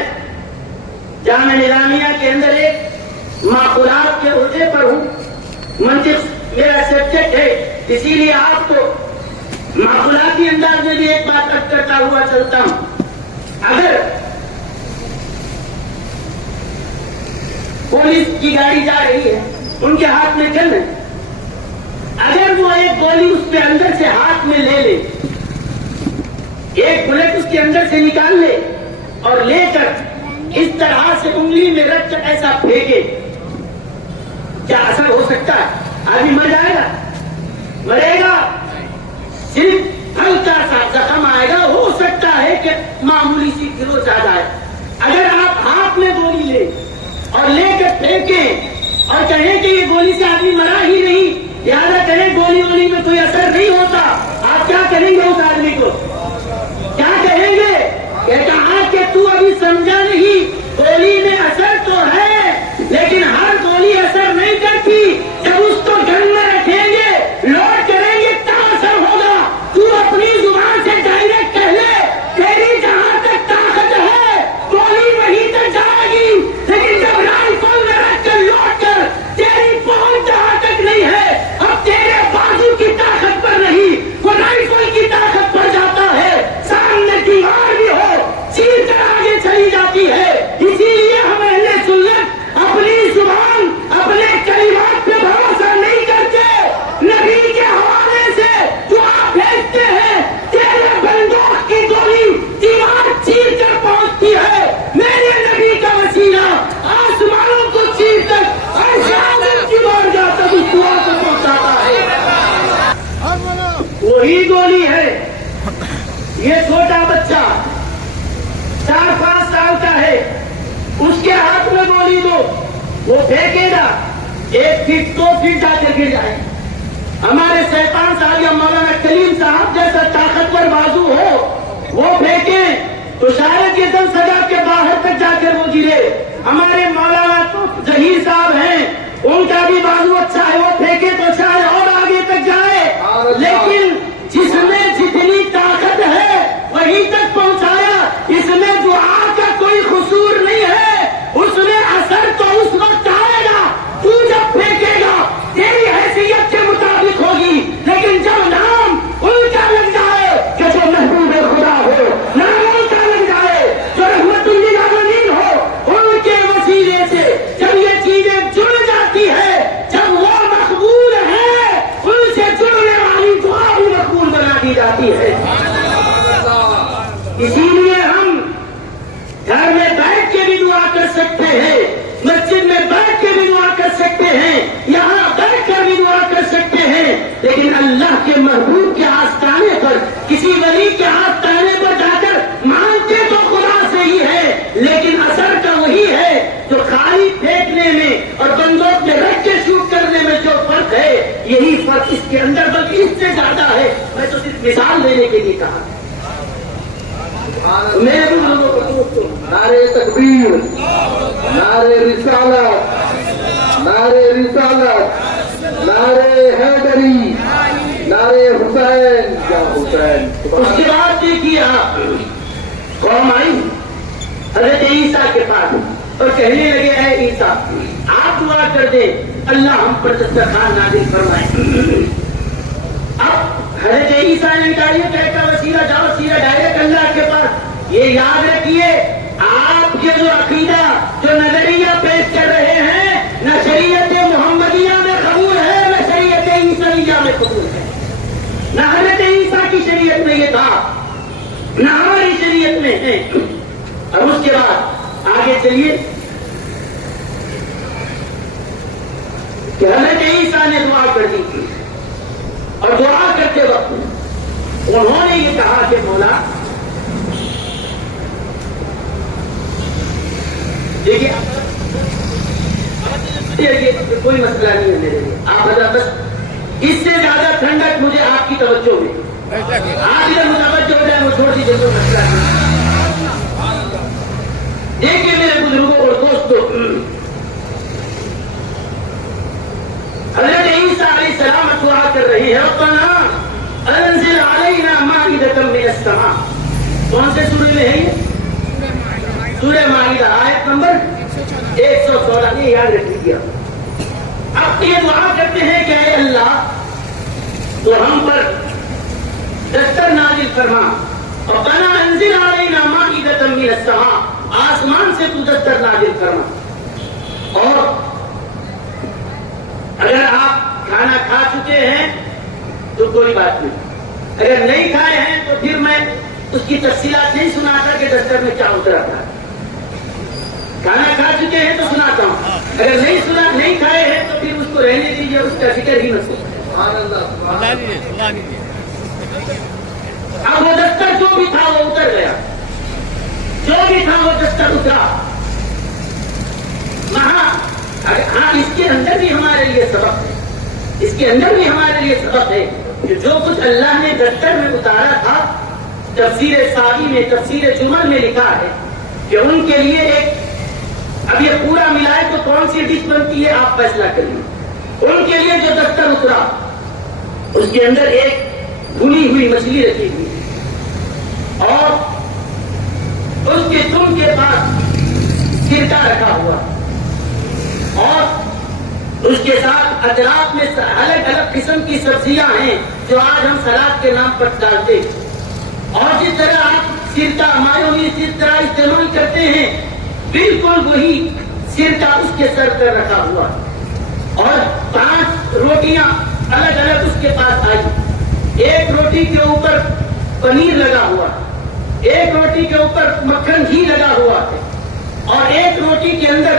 جامعہ نظامیہ کے اندر ایک معقولات کے عہدے پر ہوں، منطق میرا سبجیکٹ ہے، اسی لیے آپ کو معقولاتی انداز میں بھی ایک بات تک کرتا ہوا چلتا ہوں. اگر پولیس کی گاڑی جا رہی ہے، ان کے ہاتھ میں گن ہے، اگر وہ ایک گولی اس پہ اندر سے ہاتھ میں لے لے، ایک بلٹ اس کے اندر سے نکال لے اور لے کر اس طرح سے انگلی میں رکھ کر ایسا پھینکے، کیا اثر ہو سکتا ہے؟ آدمی مر جائے گا؟ مرے گا؟ صرف ہلکا سا زخم آئے گا، ہو سکتا ہے کہ معمولی سی گروچ آ جائے. اگر آپ ہاتھ میں گولی لیں اور لے کر پھینکیں اور کہیں کہ یہ گولی سے آدمی مرا ہی نہیں، لہٰذا کریں گولی میں کوئی اثر نہیں ہوتا، آپ کیا کریں گے اس آدمی کو؟ کیا کہیں گے کہ کہا کہ تو ابھی سمجھا نہیں، گولی میں اثر تو ہے لیکن ہر گولی اثر نہیں کرتی. جب اس کو گن میں رکھیں گے، لوڈ کریں گے تب اثر ہوگا. تو اپنی زبان سے ڈائریکٹ کہہ لے تیری جہاں تک طاقت ہے گولی وہیں تک جائے گی، لیکن جب رائفل میں رکھ کر لوڈ کر تیری پہنچ جہاں تک نہیں ہے، اب تیرے بازو کی طاقت پر نہیں، وہ رائفل کی طاقت پر جاتا ہے، سامنے دیوار بھی ہو چیر کر آگے چلی جاتی ہے. اسی لیے ہم اہل سنت اپنی زبان اپنے کلمات پہ بھروسہ نہیں کرتے، نبی کے حوالے سے دعا بھیجتے ہیں، تیرے بندوق کی گولی دیوار چیر کر پہنچتی ہے، میرے نبی کا وسیلہ آسمانوں کو چیر کر کی بارگاہ تک اس دعا کو پہنچاتا ہے. وہی گولی ہے. یہ چھوٹا بچہ 4-5 سال کا ہے، اس کے ہاتھ میں گولی دو، وہ پھینکے گا 1 فٹ 2 فٹ جا کے گر جائے. ہمارے 57 سال یا مولانا کلیم صاحب جیسا طاقتور بازو ہو، وہ پھینکیں تو شاید یہ دم سجا کے باہر تک جا کر وہ گرے. ہمارے مولانا ظہیر صاحب ہیں، ان کا بھی بازو اچھا ہے، وہ پھینکے تو شاید اور آگے تک جائے. لیکن جس میں جتنی طاقت ہے وہیں تک پہنچایا. اس میں دعا کا کوئی قصور نہیں ہے، اس میں اثر تو اس وقت آئے گھر میں بیٹھ کے بھی دعا کر سکتے ہیں, مسجد میں بیٹھ کے بھی دعا کر سکتے ہیں, یہاں بیٹھ کر بھی دعا کر سکتے ہیں, لیکن اللہ کے محبوب کے آستانے پر, کسی ولی کے آستانے پر جا کر مانگتے تو خدا سے ہی ہے, لیکن اثر کا وہی ہے جو خالی پھینکنے میں اور بندوق میں رکھ کے شوٹ کرنے میں جو فرق ہے, یہی فرق اس کے اندر بلکہ اس سے زیادہ ہے. میں تو صرف مثال دینے کے لیے کہا. میرے بزرگوں کو دوستوں, نعرے تکبیر, نعرے رسالت, نعرے رسالت, نعرے حیدری, نعرے حسین, یا حسین. اس کے بعد دیکھیے آپ, قوم آئی حضرت عیسیٰ کے پاس اور کہنے لگے اے عیسیٰ آپ دعا کر دیں اللہ ہم پر دسترخوان نازل فرمائے. اب حضرت عیسیٰ نے کہا یہ کہتا وسیلہ جاؤ سیدھا ڈائریکٹ اللہ کے پاس. یہ یاد رکھیے آپ کے جو عقیدہ جو نظریہ پیش کر رہے ہیں نہ شریعت محمدیہ میں قبول ہے نہ شریعت عیسائیہ میں قبول ہے. نہ حضرت عیسیٰ کی شریعت میں یہ تھا نہ ہماری شریعت میں ہے. اور اس کے بعد آگے چلیے کہ حضرت عیسیٰ نے دعا کر دی اور دعا کرتے وقت انہوں نے یہ کہا کہ مولا دیکھیے کوئی مسئلہ نہیں ہے میرے لیے, آپ حضرت بس اس سے زیادہ ٹھنڈک مجھے آپ کی توجہ میں, آپ ادھر متوجہ ہو جائے وہ چھوڑ دیجیے, کوئی مسئلہ نہیں. دیکھیے میرے بزرگوں اور دوستوں, حضرت عیسیٰ علیہ السلام دعا کر رہی ہے ربنا انزل علینا مائدۃ من السماء. کون سے سورے میں ہے یہ؟ سورہ مائدہ آیت نمبر 116. یہ یاد رکھ لیجیے. اب یہ دعا کرتے ہیں کہ اے اللہ تو ہم پر دستر نازل فرما, ربنا انزل علینا مائدۃ من السماء, آسمان سے تو دستر نازل فرما. اور اگر آپ کھانا کھا چکے ہیں تو کوئی بات نہیں, اگر نہیں کھائے ہیں تو پھر میں اس کی تفصیلات نہیں سناتا کہ دستر میں کیا اترا تھا. کھانا کھا چکے ہیں تو سناتا ہوں, اگر نہیں کھائے ہیں تو پھر اس کو رہنے دیجیے, اس کا ذکر ہی نہ سنیں. اب وہ دستر جو بھی تھا وہ اتر گیا, جو بھی تھا وہ دستر اترا. ہاں اس کے اندر بھی ہمارے لیے سبق ہے, اس کے اندر بھی ہمارے لیے سبق ہے کہ جو کچھ اللہ نے دستر میں اتارا تھا, تفسیر ساوی میں تفسیر جمل میں لکھا ہے کہ ان کے لیے ایک, اب یہ پورا ملائے تو کون سی ڈش بنتی ہے آپ فیصلہ کریے. ان کے لیے جو دستر اترا اس کے اندر ایک بھنی ہوئی مچھلی رکھی ہوئی اور اس کے تم کے پاس سرکہ رکھا ہوا اور اس کے ساتھ اطراف میں الگ الگ قسم کی سبزیاں ہیں جو آج ہم سلاد کے نام پر ڈالتے. اور جس طرح آپ سرکہ مایونیز جس طرح استعمال کرتے ہیں بالکل وہی سرکہ اس کے سر پر رکھا ہوا, اور 5 روٹیاں الگ الگ اس کے پاس آئی. ایک روٹی کے اوپر پنیر لگا ہوا, ایک روٹی کے اوپر مکھن گھی لگا ہوا ہے, اور ایک روٹی کے اندر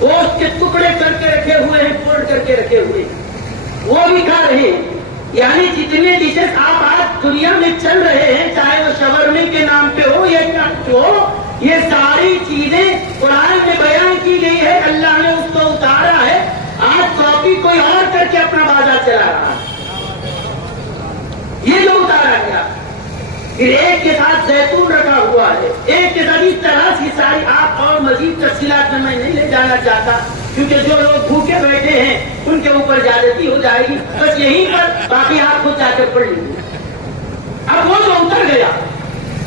گوشت کے ٹکڑے کر کے رکھے ہوئے ہیں, فولڈ کر کے رکھے ہوئے ہیں, وہ بھی کھا رہے ہیں. یعنی جتنے ڈشز آپ آج دنیا میں چل رہے ہیں, چاہے وہ شاورمے کے نام پہ ہو یا جو ہو, یہ ساری چیزیں قرآن میں بیان کی گئی ہے, اللہ نے اس کو اتارا ہے. آج کاپی کوئی اور کر کے اپنا بازار چلا رہا ہے. یہ جو اتارا گیا, پھر ایک کے ساتھ زیتون رکھا ہوا ہے, ایک کے ساتھ اس طرح کی ساری, آپ اور مزید تفصیلات میں نہیں لے جانا چاہتا کیونکہ جو لوگ بھوکے بیٹھے ہیں ان کے اوپر زیادتی ہو جائے گی. بس یہیں پر باقی آپ خود جا کر پڑھ لیجیے. اب وہ جو اتر گیا,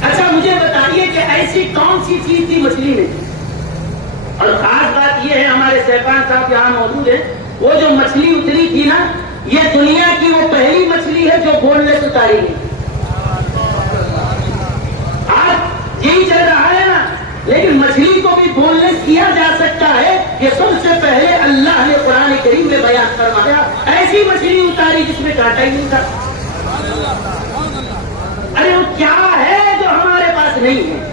اچھا مجھے بتائیے کہ ایسی کون سی چیز تھی مچھلی میں؟ اور خاص بات یہ ہے, ہمارے صاحبان صاحب یہاں موجود ہیں, وہ جو مچھلی اتری تھی نا, یہ دنیا کی وہ پہلی مچھلی ہے جو بولنے سے اتاری گئی. آج یہی چل رہا ہے نا, لیکن مچھلی کو بھی بولنے کیا جا سکتا ہے. یہ سب سے پہلے اللہ نے قرآن کریم میں بیان فرمایا, ایسی مچھلی اتاری جس میں کانٹا ہی نہیں تھا. ارے وہ کیا ہے جو ہمارے پاس نہیں ہے؟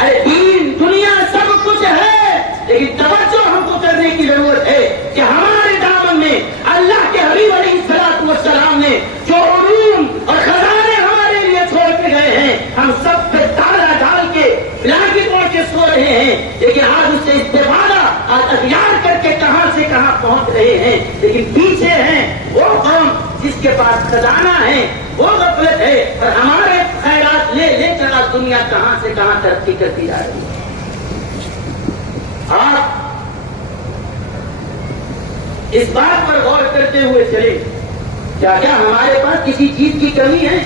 ارے دین دنیا سب کچھ ہے، لیکن توجہ ہم کو کرنے کی ضرورت ہے کہ ہمارے دامن میں اللہ کے حبیب علیہ الصلوۃ والسلام نے جو علوم اور خزانے ہمارے لیے چھوڑ کے گئے ہیں، ہم سب پہ تالا ڈال کے لاٹھی توڑ کے سو رہے ہیں، لیکن آج اس سے استفادہ آج اختیار کر کے کہاں سے کہاں پہنچ رہے ہیں، لیکن پیچھے ہیں وہ قوم جس کے پاس خزانہ ہے، وہ غفلت ہے، اور ہمارے خیرات لے لے کر آج دنیا کہاں سے کہاں ترقی کرتی جا رہی ہے۔ آپ اس بات پر غور کرتے ہوئے چلے، کیا ہمارے پاس کسی چیز کی کمی ہے؟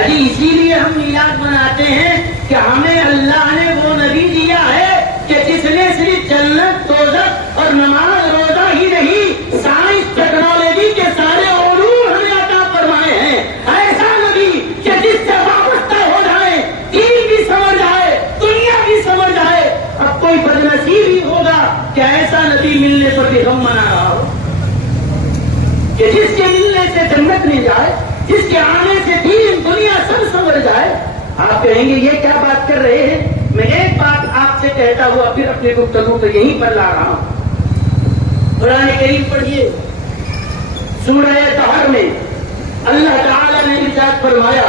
ابھی اسی لیے ہم میلاد مناتے ہیں کہ ہمیں اللہ نے وہ نبی دیا ہے کہ جس نے صرف جنت دوزخ اور نماز روزہ ہی نہیں، سائنس ٹیکنالوجی کے سارے علوم ہمیں عطا فرمائے ہیں۔ ایسا نبی کہ جس سے وابستہ ہو جائے، دین بھی سمجھ جائے، دنیا بھی سمجھ جائے۔ اب کوئی بدنصیب ہی ہوگا کہ ایسا نبی ملنے پر بھی غم منا رہا ہو، کہ جس کے ملنے سے جنت مل جائے، جس کے آنے سے دین دنیا سب سمجھ جائے۔ آپ کہیں گے یہ کیا بات کر رہے ہیں؟ میں ایک بات آپ سے کہتا ہوا پھر اپنے گفتگو کو یہیں پر لا رہا ہوں۔ قرآن کریم پڑھیے، سورہ طہر میں اللہ تعالی نے ارشاد فرمایا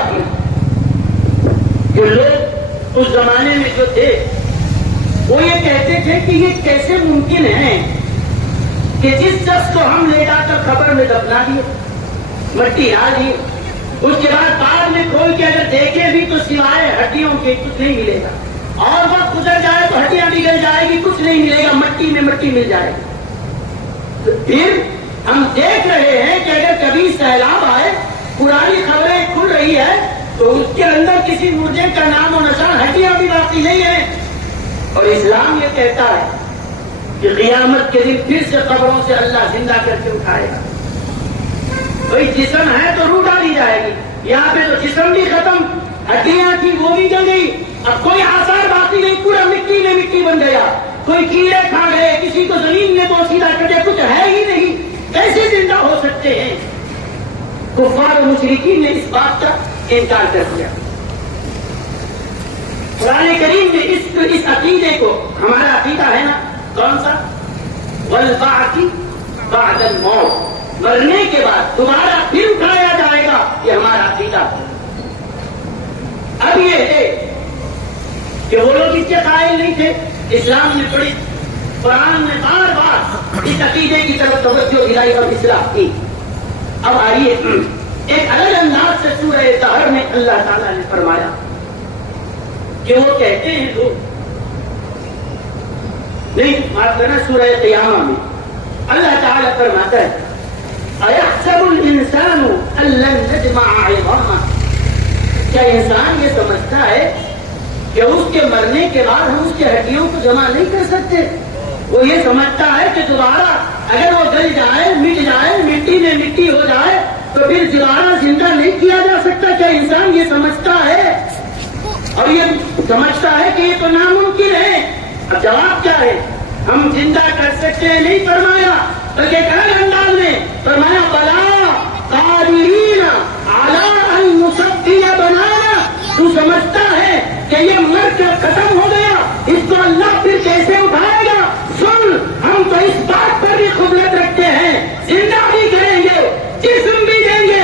کہ لوگ اس زمانے میں جو تھے وہ یہ کہتے تھے کہ یہ کیسے ممکن ہے کہ جس شخص کو ہم لے جا کر قبر میں دفنا دیے، مٹی ڈال دی، اس کے بعد میں کھول کے اگر دیکھے بھی تو سوائے ہڈیوں کے کچھ نہیں ملے گا، اور وقت گزر جائے تو ہڈیاں بگڑ جائے گی، کچھ نہیں ملے گا، مٹی میں مٹی مل جائے گی۔ پھر ہم دیکھ رہے ہیں کہ اگر کبھی سیلاب آئے، پرانی خبریں کھل رہی ہے تو اس کے اندر کسی مردے کا نام و نشان، ہڈیاں بھی باقی نہیں ہے، اور اسلام یہ کہتا ہے کہ قیامت کے دن پھر سے قبروں سے اللہ زندہ کر کے اٹھائے گا۔ کوئی جسم ہے تو روح ڈالی جائے گی، یہاں پہ تو جسم بھی ختم، ہڈیاں تھی وہ بھی جل گئی، اب کوئی آثار باقی نہیں، پورا مٹی میں مٹی بن گیا، کوئی کیڑے کھا گئے، کسی کو زمین میں بوسیدہ کر دیا، کچھ ہے ہی نہیں، کیسے زندہ ہو سکتے ہیں؟ کفار و مشرکین نے اس بات کا انکار کر دیا۔ قرآن کریم نے اس عقیدے کو، ہمارا عقیدہ ہے نا کون سا؟ والبعث بعد الموت، مرنے کے بعد دوبارہ پھر اٹھایا جائے گا، یہ ہمارا عقیدہ ہے۔ اب یہ ہے کہ وہ لوگ اس کے قائل نہیں تھے، اسلام نے بڑی قرآن میں بار بار اس عقیدے کی طرف توجہ دلائی اور اصلاح کی۔ اب آئیے ایک الگ انداز سے سورہ طہر میں اللہ تعالیٰ نے فرمایا کہ وہ کہتے ہیں لوگ، نہیں معاف کرنا، سورہ قیامہ میں اللہ تعالیٰ فرماتا ہے اَيَحْسَبُ الْإِنسَانُ أَن لَّن نَّجْمَعَ عِظَامَهُ، کیا انسان یہ سمجھتا ہے کہ اس کے مرنے کے بعد ہم اس کی ہڈیوں کو جمع نہیں کر سکتے؟ وہ یہ سمجھتا ہے کہ دوبارہ اگر وہ گل جائے، مٹ جائے، مٹی میں مٹی ہو جائے تو پھر دوبارہ زندہ نہیں کیا جا سکتا؟ کیا انسان یہ سمجھتا ہے؟ اور یہ سمجھتا ہے کہ یہ تو ناممکن ہے۔ اب جواب کیا ہے؟ ہم زندہ کر سکتے ہیں نہیں فرمایا، بلکہ ایک الگ انداز میں فرمایا بلا قادرین علی ان نصفی بنانا، تو سمجھتا ہے کہ یہ مر کر ختم ہو گیا، اس کو اللہ پھر کیسے اٹھائے گا؟ سن، ہم تو اس بات پر بھی قدرت رکھتے ہیں، زندہ بھی کریں گے، جسم بھی دیں گے،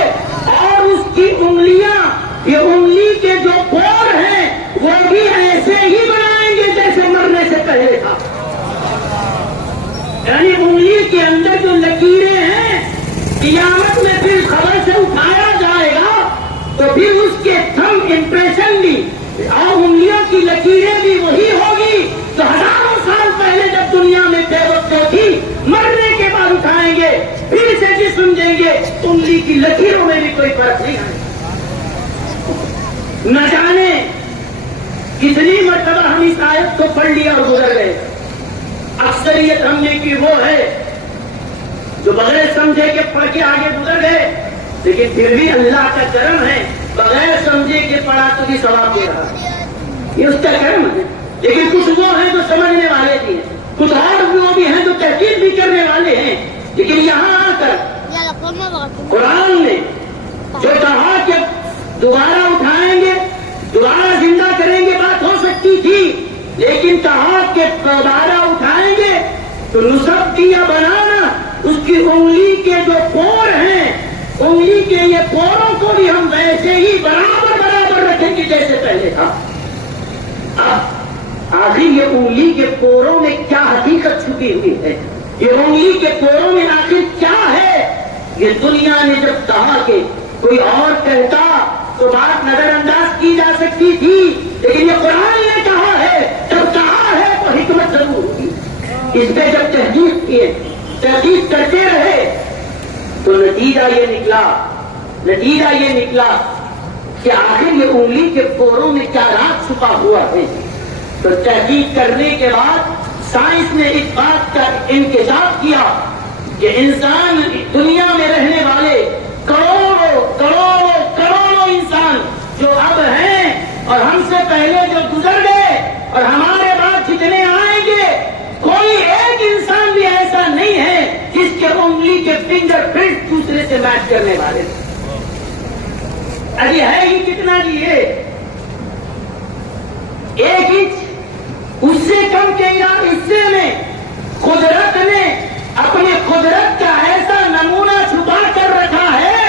اور اس کی انگلیاں، یہ انگلی کے جو پور ہیں وہ بھی ایسے ہی بنائیں گے جیسے مرنے سے پہلے تھا۔ یعنی انگلی کے اندر جو لکیریں ہیں، قیامت میں پھر خبر سے اٹھایا جائے گا تو پھر اس کے تھم امپریشن بھی اور انگلیوں کی لکیریں بھی وہی ہوگی تو ہزاروں سال پہلے جب دنیا میں بے وقت تھی، مرنے کے بعد اٹھائیں گے، پھر سے جسم دیں گے، انگلی کی لکیروں میں بھی کوئی فرق نہیں آئے۔ نہ جانے کتنی مرتبہ ہم اس آیت کو پڑھ لیا اور گزر گئے، اکثریت ہم نے کی وہ ہے جو بغیر سمجھے کے پڑھ کے آگے گزر گئے، لیکن پھر بھی اللہ کا کرم ہے، بغیر سمجھے کے پڑھا تو بھی ثواب دے رہا ہے، یہ اس کا کرم ہے۔ لیکن کچھ وہ ہیں جو سمجھنے والے بھی ہیں، کچھ اور وہ بھی ہیں جو تحقیق بھی کرنے والے ہیں، لیکن یہاں آ کر قرآن نے جو کہا کہ دوبارہ اٹھائیں گے، دوبارہ زندہ کریں گے، بات ہو سکتی تھی، لیکن کہا کہ دوبارہ اٹھائیں گے تو نصب دیا بنانا، اس کی انگلی کے جو پور ہیں، انگلی کے یہ پوروں کو بھی ہم ویسے ہی برابر رکھیں گے جیسے پہلے تھا۔ آخر یہ انگلی کے پوروں میں کیا حقیقت چھپی ہوئی ہے؟ یہ انگلی کے پوروں میں آخر کیا ہے؟ یہ دنیا نے جب کہا کہ کوئی اور کہتا تو بات نظر انداز کی جا سکتی تھی، لیکن یہ قرآن نے کہا ہے، جب کہا ہے تو حکمت ضرور ہوگی۔ اس پہ جب تحقیق کرتے رہے تو نتیجہ یہ نکلا کہ آخر یہ انگلی کے پوروں میں کیا راز چھپا ہوا ہے۔ تو تحقیق کرنے کے بعد سائنس نے اس بات کا انکشاف کیا کہ انسان دنیا میں رہنے والے کروڑوں انسان جو اب ہیں اور ہم سے پہلے جو گزر گئے اور ہمارے بعد جتنے آئیں گے، کوئی ایک انسان بھی ایسا نہیں ہے جس کے انگلی کے فنگر پرنٹ دوسرے سے میچ کرنے والے۔ ابھی ہے ہی کتنا جی ایک انچ، اس سے کم کے حصے میں قدرت نے اپنی قدرت کا ایسا نمونہ چھپا کر رکھا ہے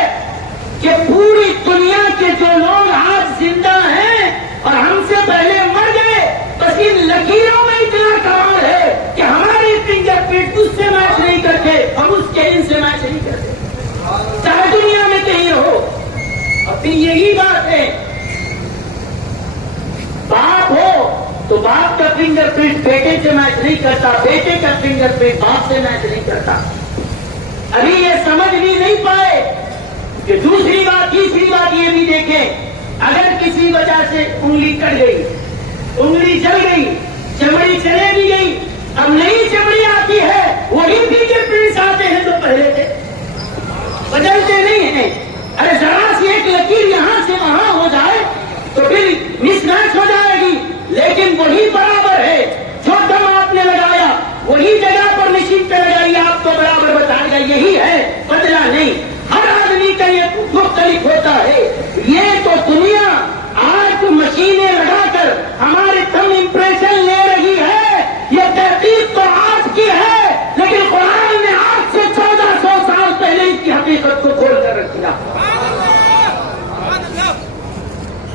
کہ پوری دنیا کے جو لوگ آج زندہ ہیں اور ہم سے پہلے مر گئے، بس ان لکیروں میں اتنا کمال ہے کہ ہماری فنگر پرنٹ اس سے میچ نہیں کرتے اور اس کے ان سے میچ نہیں کرتے، چاہے دنیا میں کہیں ہو۔ اور پھر یہی بات ہے، باپ ہو تو باپ کا فنگر پرنٹ بیٹے سے میچ نہیں کرتا، بیٹے کا فنگر پرنٹ باپ سے میچ نہیں کرتا۔ ابھی یہ سمجھ بھی نہیں پائے کہ تیسری بات یہ بھی دیکھیں، اگر کسی وجہ سے انگلی کٹ گئی، انگلی جل گئی، چمڑی چلے بھی گئی، اب نئی چمڑی آتی ہے، وہی فنگر پرنٹس آتے ہیں جو پہلے تھے، بدلتے نہیں ہیں۔ ارے ذرا سی ایک لکیر یہاں سے وہاں ہو جائے تو پھر مس میچ ہو جائے گی، لیکن وہی برابر ہے۔ جو دم آپ نے لگایا وہی جگہ پر مشین پہ لگائی، آپ کو برابر بتائے گا، یہی ہے، بدلا نہیں۔ ہر آدمی کا یہ مختلف ہوتا ہے۔ یہ تو دنیا آج مشینیں لگا کر ہمارے تھم امپریشن لے رہی ہے، یہ تحقیق تو آج کی ہے، لیکن قرآن نے آج سے 1400 سال پہلے اس کی حقیقت کو کھول کر رکھ دیا۔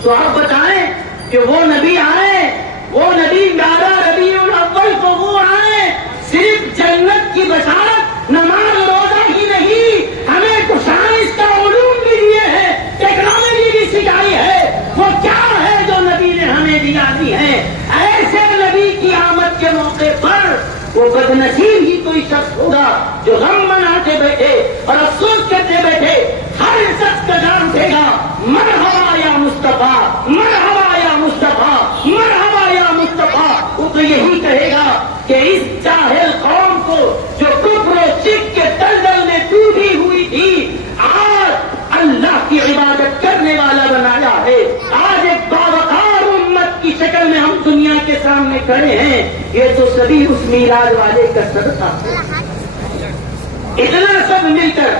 تو آپ بتائیں کہ وہ نبی آئے، وہ نبی 11 ربیع الاول کو وہ آئے، صرف جنت کی بشارت، نماز روزہ ہی نہیں، ہمیں تو سائنس کا علوم بھی دیے ہیں، ٹیکنالوجی بھی سکھائی ہے۔ وہ کیا ہے جو نبی نے ہمیں دی ہے؟ ایسے نبی کی آمد کے موقع پر وہ بدنصیب ہی کوئی شخص ہوگا جو غم مناتے بیٹھے اور افسوس کرتے بیٹھے، ہر شخص کا جان دے گا مرحبا یا مصطفیٰ، مرحبا یا مصطفیٰ، مرحبا یا مصطفیٰ۔ وہ تو یہی کہے گا کہ اس جاہل قوم کو جو کفر و شرک کے دلدل میں ڈوبی ہوئی تھی، آج اللہ کی عبادت کرنے والا بنایا ہے۔ آج ایک باوقار امت کی شکل میں ہم دنیا کے سامنے کھڑے ہیں، یہ تو سبھی اس میراج والے کا صدقہ ہے۔ اتنا سب مل کر،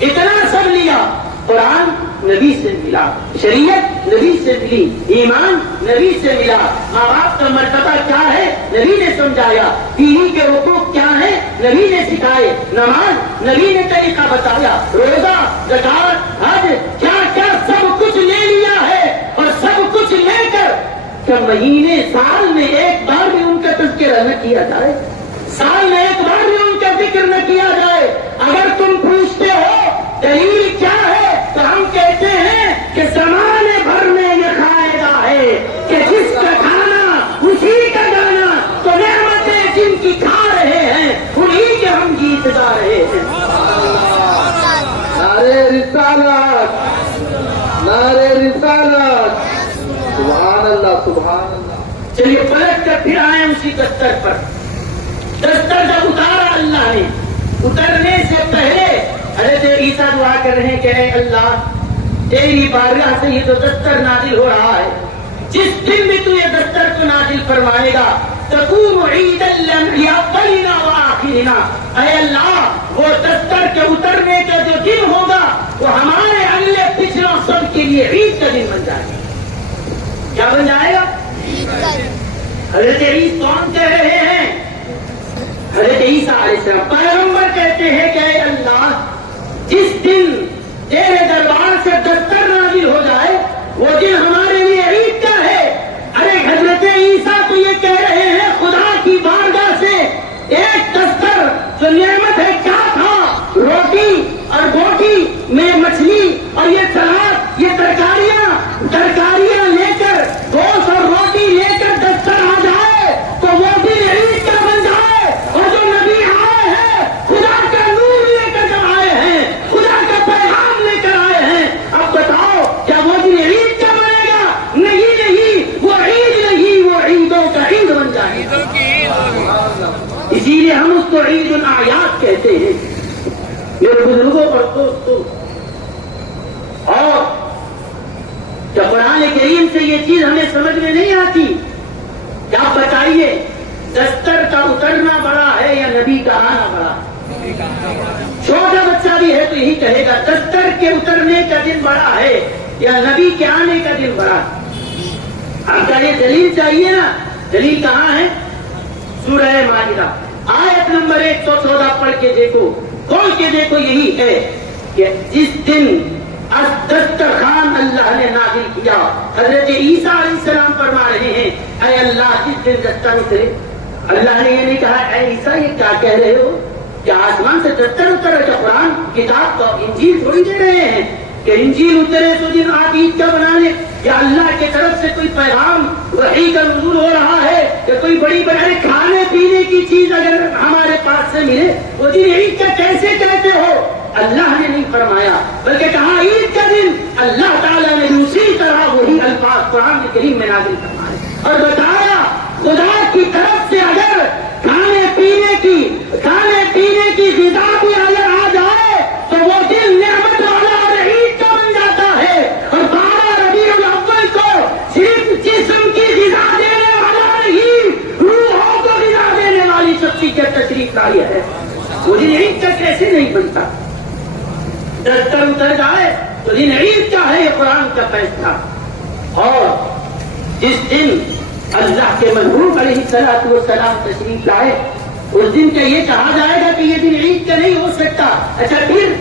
اتنا سب لیا، قرآن نبی سے ملا، شریعت نبی سے ملی، ایمان نبی سے ملا، ماں باپ کا مرتبہ کیا ہے نبی نے سمجھایا، بیوی کے حقوق کیا ہے نبی نے سکھائے، نماز نبی نے طریقہ بتایا، روزہ، زکات، حج، کیا کیا سب کچھ لے لیا ہے۔ اور سب کچھ لے کر کیا مہینے سال میں ایک بار بھی ان کا تذکرہ نہ کیا جائے؟ سال میں ایک بار بھی ان کا ذکر نہ کیا جائے؟ اگر تم پوچھتے ہو دلیل کیا ہے تو ہم کہتے ہیں کہ زمانے بھر میں یہ قاعدہ ہے کہ جس کا کھانا اسی کا گانا، تو نعمتیں جن کی کھا رہے ہیں انہی کے ہم گیت گا رہے ہیں۔ نعرے رسالت، نعرے رسالت، سبحان اللہ، سبحان اللہ۔ چلیے پلٹ کر پھر آئے اسی دستر پر۔ دستر جب اتارا اللہ نے، اترنے سے پہلے حضرت عیسیٰ دعا کر رہے ہیں کہ اے اللہ، تیری بارگاہ سے یہ تو دستر نازل ہو رہا ہے، جس دن بھی تو یہ دستر کو نازل فرمائے گا تکون عید لأولنا وآخرنا، اے اللہ وہ دستر کے اترنے کا جو دن ہوگا وہ ہمارے اگلے پچھلوں سب کے لیے عید کا دن بن جائے گا۔ کیا بن جائے گا؟ حضرت عیسی کون کہہ رہے ہیں؟ حضرت عیسیٰ علیہ السلام پیغمبر کہتے ہیں کہ اے اللہ جس دن تیرے دربار سے دستر نازل ہو جائے وہ دن ہمارے لیے عید کا ہے۔ ارے حضرت عیسیٰ تو یہ کہہ رہے ہیں خدا کی بارگاہ سے ایک دستر جو نعمت ہے کیا تھا؟ روٹی اور بوٹی میں مچھلی اور یہ سلاد، یہ ترکاریاں لے کر، گوشت اور روٹی لے کر دستر آ جائے تو وہ دن عید کا بن جائے۔ اور جو نبی آئے ہیں خدا کا نور لے کر جب آئے ہیں، خدا کا پیغام لے کر آئے ہیں، اب بتاؤ کیا وہ دن عید کا بنے گا؟ نہیں، وہ عید نہیں، وہ عیدوں کا عید بن جائے گا۔ اسی لیے ہم اس کو عید الاعیاد کہتے ہیں۔ میرے بزرگوں اور دوستوں، اور جب قرآن کریم سے یہ چیز ہمیں سمجھ میں نہیں آتی، کیا بتائیے دستر کا اترنا بڑا ہے یا نبی کا آنا بڑا ہے؟ چھوٹا بچہ بھی ہے تو یہی کہے گا دستر کے اترنے کا دن بڑا ہے یا نبی کے آنے کا دن بڑا ہے۔ آپ کا یہ دلیل چاہیے نا، دلیل کہاں ہے؟ سورہ مائدہ آیت نمبر 114 پڑھ کے دیکھو، کھول کے دیکھو، یہی ہے کہ جس دن دسترخوان اللہ نے نازل کیا، حضرت عیسیٰ علیہ السلام فرما رہے ہیں اے اللہ جس دن دستر اترے، اللہ نے یہ نہیں کہا اے عیسیٰ یہ کیا کہہ رہے ہو، کیا آسمان سے دستر اترے؟ کیا قرآن کتاب تو انجیل تھوڑی دے رہے ہیں کہ انجیل اترے تو دن آپ عید کا بنانے، یا اللہ کی طرف سے کوئی پیغام وحی کا نزول ہو رہا ہے کہ کوئی بڑی بڑی کھانے پینے کی چیز اگر ہمارے پاس سے ملے وہ دن عید کا کیسے کہتے ہو؟ اللہ نے نہیں فرمایا، بلکہ کہا عید کا دن اللہ تعالیٰ نے اسی طرح وہی الفاظ قرآن کریم میں نازل فرمائے اور بتایا خدا کی طرف سے اگر کھانے پینے کی غذا بھی اگر آ جائے تو وہ دن نعمت والا اور عید کا بن جاتا ہے۔ اور 12 ربیع الاول کو صرف جسم کی غذا دینے والا نہیں، روحوں کو غذا دینے والی شخصیت تشریف لائی ہے، وہ دن عید کا کیسے نہیں بنتا؟ دستر اتر جائے تو دن عید کا ہے، یہ قرآن کا فیصلہ۔ اور جس دن اللہ کے محبوب علیہ الصلوۃ والسلام تشریف لائے اس دن کا یہ کہا جائے گا کہ یہ دن عید کا نہیں ہو سکتا۔ اچھا پھر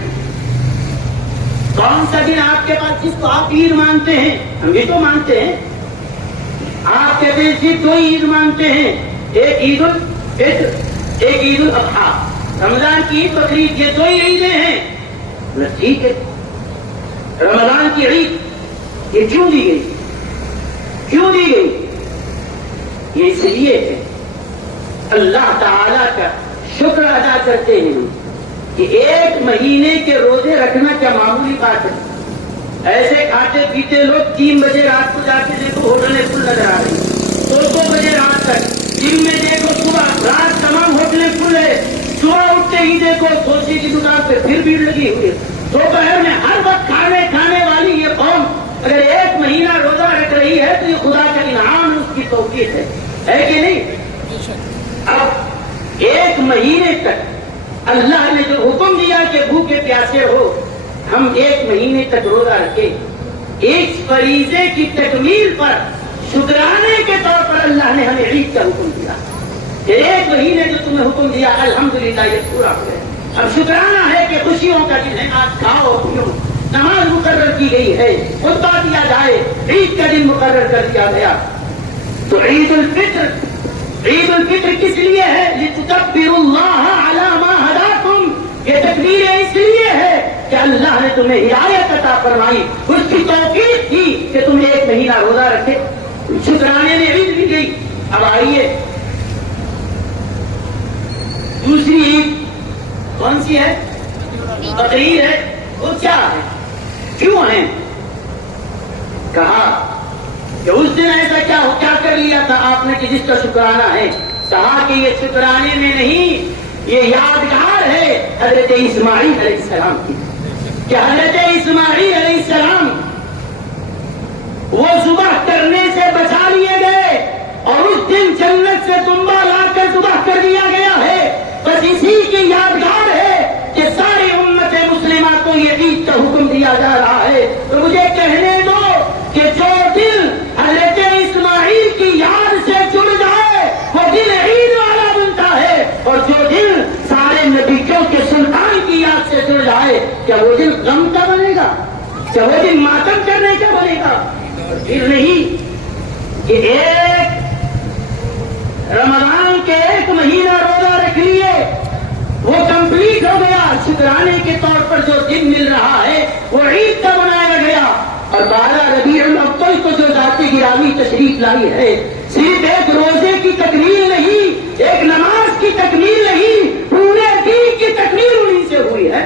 کون سا دن آپ کے پاس جس کو آپ عید مانتے ہیں؟ ہم بھی تو مانتے ہیں، آپ کہتے ہیں صرف 2 عید مانتے ہیں، ایک عید الفطر ایک عید الاضحیٰ، رمضان کی عید بقرعید، یہ 2 ہی عیدیں ہیں۔ ٹھیک ہے، رمضان کی عید یہ کیوں دی گئی؟ یہ اس لیے ہے اللہ تعالیٰ کا شکر ادا کرتے ہیں کہ 1 مہینے کے روزے رکھنا کیا معمولی بات ہے؟ ایسے کھاتے پیتے لوگ 3 بجے رات کو جا کے دیکھو ہوٹلیں کھل نظر آ رہی، 2 بجے رات تک، دن میں دیکھو صبح رات تمام ہوٹلیں کھل ہے، صبح اٹھتے ہی دیکھو سوچی کی دکان پہ پھر بھیڑ لگی ہوئی ہے، دوپہر میں ہر وقت کھانے والی یہ قوم اگر 1 مہینہ روزہ رکھ رہی ہے تو یہ خدا کا انعام، اس کی توفیق ہے کہ نہیں؟ اب 1 مہینے تک اللہ نے جو حکم دیا کہ بھوکے پیاسے ہو، ہم 1 مہینے تک روزہ رکھیں، ایک فریضے کی تکمیل پر شکرانے کے طور پر اللہ نے ہمیں عید کا حکم دیا۔ 1 مہینے جو تمہیں حکم دیا الحمدللہ یہ پورا ہو گیا، اب شکرانہ ہے کہ خوشیوں کا دن ہے، آج کھاؤ پیو، نماز مقرر کی گئی ہے، خطبہ دیا جائے، عید کا دن مقرر کر دیا گیا۔ تو عید الفطر کس لیے ہے؟ لِتُكَبِّرُوا اللَّهَ عَلَى مَا هَدَاكُمْ، یہ تکبیر اس لیے ہے کہ اللہ نے تمہیں ہدایت عطا فرمائی، اس کی توفیق تھی کہ تم 1 مہینہ روزہ رکھے، شکرانے میں عید بھی گئی۔ اب آئیے دوسری عید کون سی ہے؟ بقرعید ہے، وہ کیا ہے، کیوں ہے؟ کہا کہ اس دن ایسا کیا کر لیا تھا آپ نے کہ جس کا شکرانہ ہے؟ کہا کہ یہ شکرانے میں نہیں، یہ یادگار ہے حضرت اسماعیل علیہ السلام کی، کہ حضرت اسماعیل علیہ السلام وہ ذبح کرنے سے بچا لیے گئے اور اس دن جنت سے دمبا لا کر ذبح کر دیا گیا ہے، بس اسی کی یادگار ہے کہ ساری امت مسلمہ کو یہ عید کا حکم دیا جا رہا ہے۔ تو مجھے کہنے دو کہ جو دل حضرت اسماعیل کی یاد سے جڑ جائے کیا وہ دن ماتم کرنے کا بنے گا؟ پھر نہیں کہ ایک رمضان کے 1 مہینہ روزہ رکھ لیے، وہ کمپلیٹ ہو گیا، شکرانے کے طور پر جو دن مل رہا ہے وہ عید کا بنایا گیا، اور 12 ربیع الاول کو جو ذات گرامی تشریف لائی ہے، صرف ایک روزے کی تکمیل نہیں، ایک نماز کی تکمیل نہیں، پورے دین کی تکمیل انہیں سے ہوئی ہے۔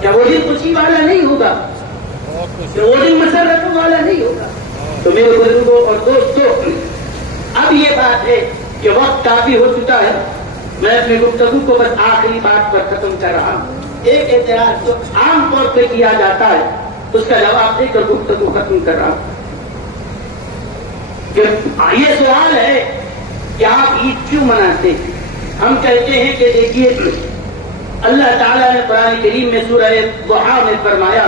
کیا وہ دن خوشی والا نہیں ہوگا؟ کیا وہ دن مسرت والا نہیں ہوگا؟ تو میرے بزرگوں اور دوستوں، اب یہ بات ہے کہ وقت کافی ہو چکا ہے، میں اپنی گفتگو کو بس آخری بات پر ختم کر رہا ہوں۔ ایک اعتراض جو عام طور پہ کیا جاتا ہے اس کا جواب دے کر گفتگو ختم کر رہا ہوں کہ یہ سوال ہے کہ آپ عید کیوں مناتے ہیں؟ ہم کہتے ہیں کہ دیکھیے، اللہ تعالیٰ نے قرآن کریم میں سورہ ضحیٰ میں فرمایا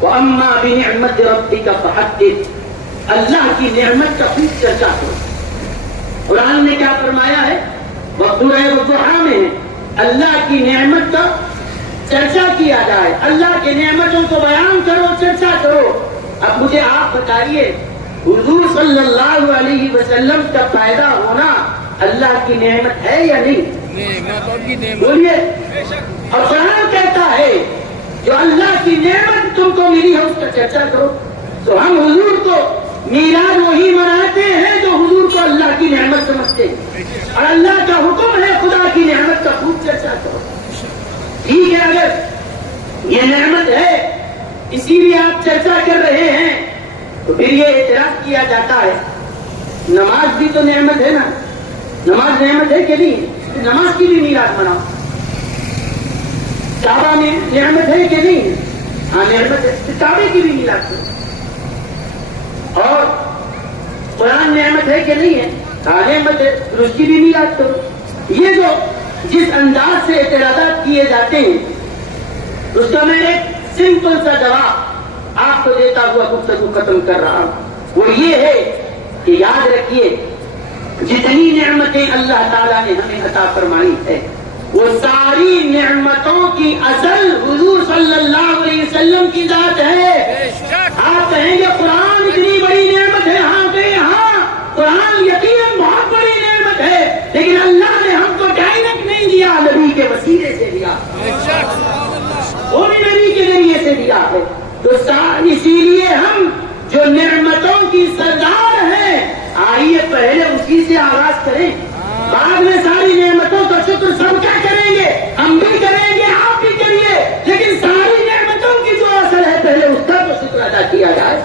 وَأَمَّا بِنِعْمَتِ رَبِّكَ فَحَدِّثْ، اللہ کی نعمت کا خوب چرچا کرو۔ قرآن نے کیا فرمایا ہے؟ سورہ ضحیٰ میں اللہ کی نعمت کا چرچا کیا جائے، اللہ کے نعمتوں کو بیان کرو، چرچا کرو۔ اب مجھے آپ بتائیے، حضور صلی اللہ علیہ وسلم کا پیدا ہونا اللہ کی نعمت ہے یا نہیں؟ بولیے۔ اور قرآن کہتا ہے جو اللہ کی نعمت تم کو ملی ہے اس کا چرچا کرو۔ تو ہم حضور کو میلاد وہی مناتے ہیں جو حضور کو اللہ کی نعمت سمجھتے ہیں، اور اللہ کا حکم ہے خدا کی نعمت کا خوب چرچا کرو۔ ٹھیک ہے، اگر یہ نعمت ہے اسی لیے آپ چرچا کر رہے ہیں تو پھر یہ اعتراض کیا جاتا ہے نماز بھی تو نعمت ہے نا، نماز نعمت ہے کہ نہیں؟ نماز کی بھی میلاد مناؤ۔ کعبہ میں نعمت ہے کہ نہیں؟ ہاں نعمت ہے، کعبے کی بھی میلاد کرو۔ اور قرآن نعمت ہے کہ نہیں ہے؟ ہاں نعمت ہے، اس کی بھی میلاد کرو۔ یہ جو جس انداز سے اعتراضات کیے جاتے ہیں اس کا میں ایک سمپل سا جواب آپ کو دیتا ہوا گفتگو ختم کر رہا ہوں، وہ یہ ہے کہ یاد رکھیے جتنی نعمتیں اللہ تعالیٰ نے ہمیں عطا فرمائی ہے وہ ساری نعمتوں کی اصل حضور صلی اللہ علیہ وسلم کی ذات ہے۔ آپ کہیں گے قرآن اتنی بڑی نعمت ہے، ہاں کہ ہاں قرآن یقیناً بہت بڑی نعمت ہے، لیکن اللہ نے ہم کو ڈائریکٹ نہیں دیا، نبی کے وسیلے سے دیا، وہ بھی نبی کے ذریعے سے دیا ہے۔ تو اسی لیے ہم جو نعمتوں کی سردار ہیں، آئیے پہلے اسی سے آغاز کریں، بعد میں ساری نعمتوں کا شکر سب کیا کریں گے، ہم بھی کریں گے، آپ بھی کریے، لیکن ساری نعمتوں کی جو اثر ہے پہلے اس کا تو شکر ادا کیا جائے۔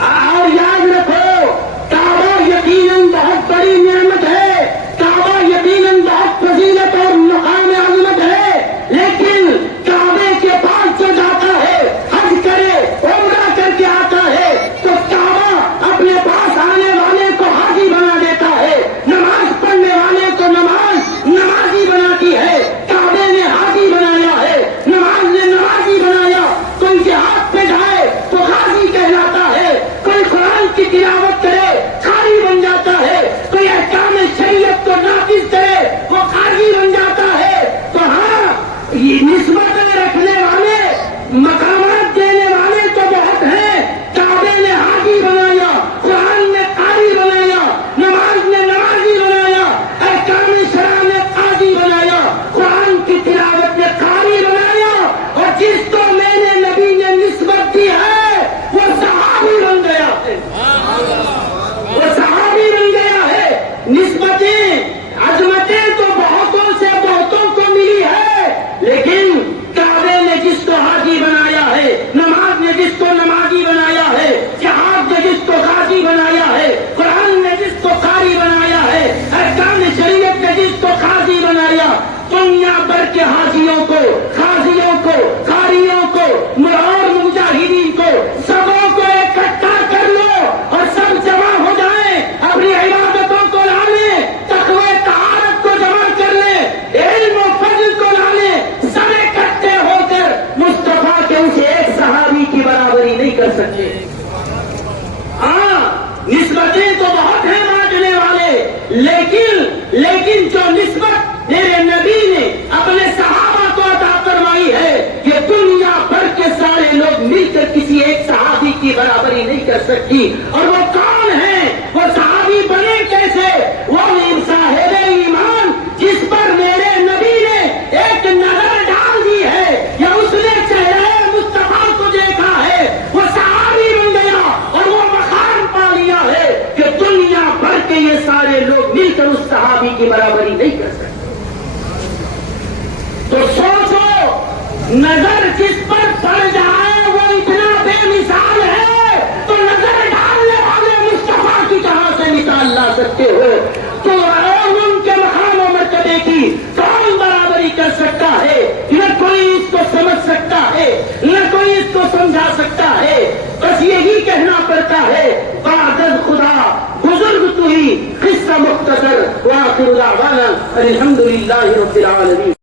اور یاد رکھو کعبہ یقیناً بہت بڑی نعمت ہے، کعبہ یقیناً بہت فضیلت اور مقام عظمت ہے، لیکن کعبے کے پاس جو جاتا ہے حج کرے عمرہ کر کے آتا ہے تو کعبہ اپنے پاس آنے والے کو حاجی بنا دیتا ہے، نماز پڑھنے والے کو نمازی بناتی ہے، کر سکتی. اور وہ کون ہے؟ وہ صحابی بنے کیسے؟ وہ صاحب ایمان جس پر میرے نبی نے ایک نظر ڈال دی ہے یا اس نے چہرے مصطفیٰ کو دیکھا ہے، وہ صحابی بن گیا اور وہ مقام پا لیا ہے کہ دنیا بھر کے یہ سارے لوگ مل کر اس صحابی کی برابری نہیں کر سکتے. تو سوچو، نظر جس پر پڑ جائے وہ اتنا بے مثال ہے تو نظر ڈالنے والے مصطفیٰ کی کہاں سے مثال لا سکتے ہو؟ تو ان کے مقام و مرتبے کی کون برابری کر سکتا ہے؟ نہ کوئی اس کو سمجھ سکتا ہے، نہ کوئی اس کو سمجھا سکتا ہے. بس یہی کہنا پڑتا ہے، بعد از خدا بزرگ تو ہی، قصہ مختصر، وآخر دعوانا الحمدللہ رب العالمین.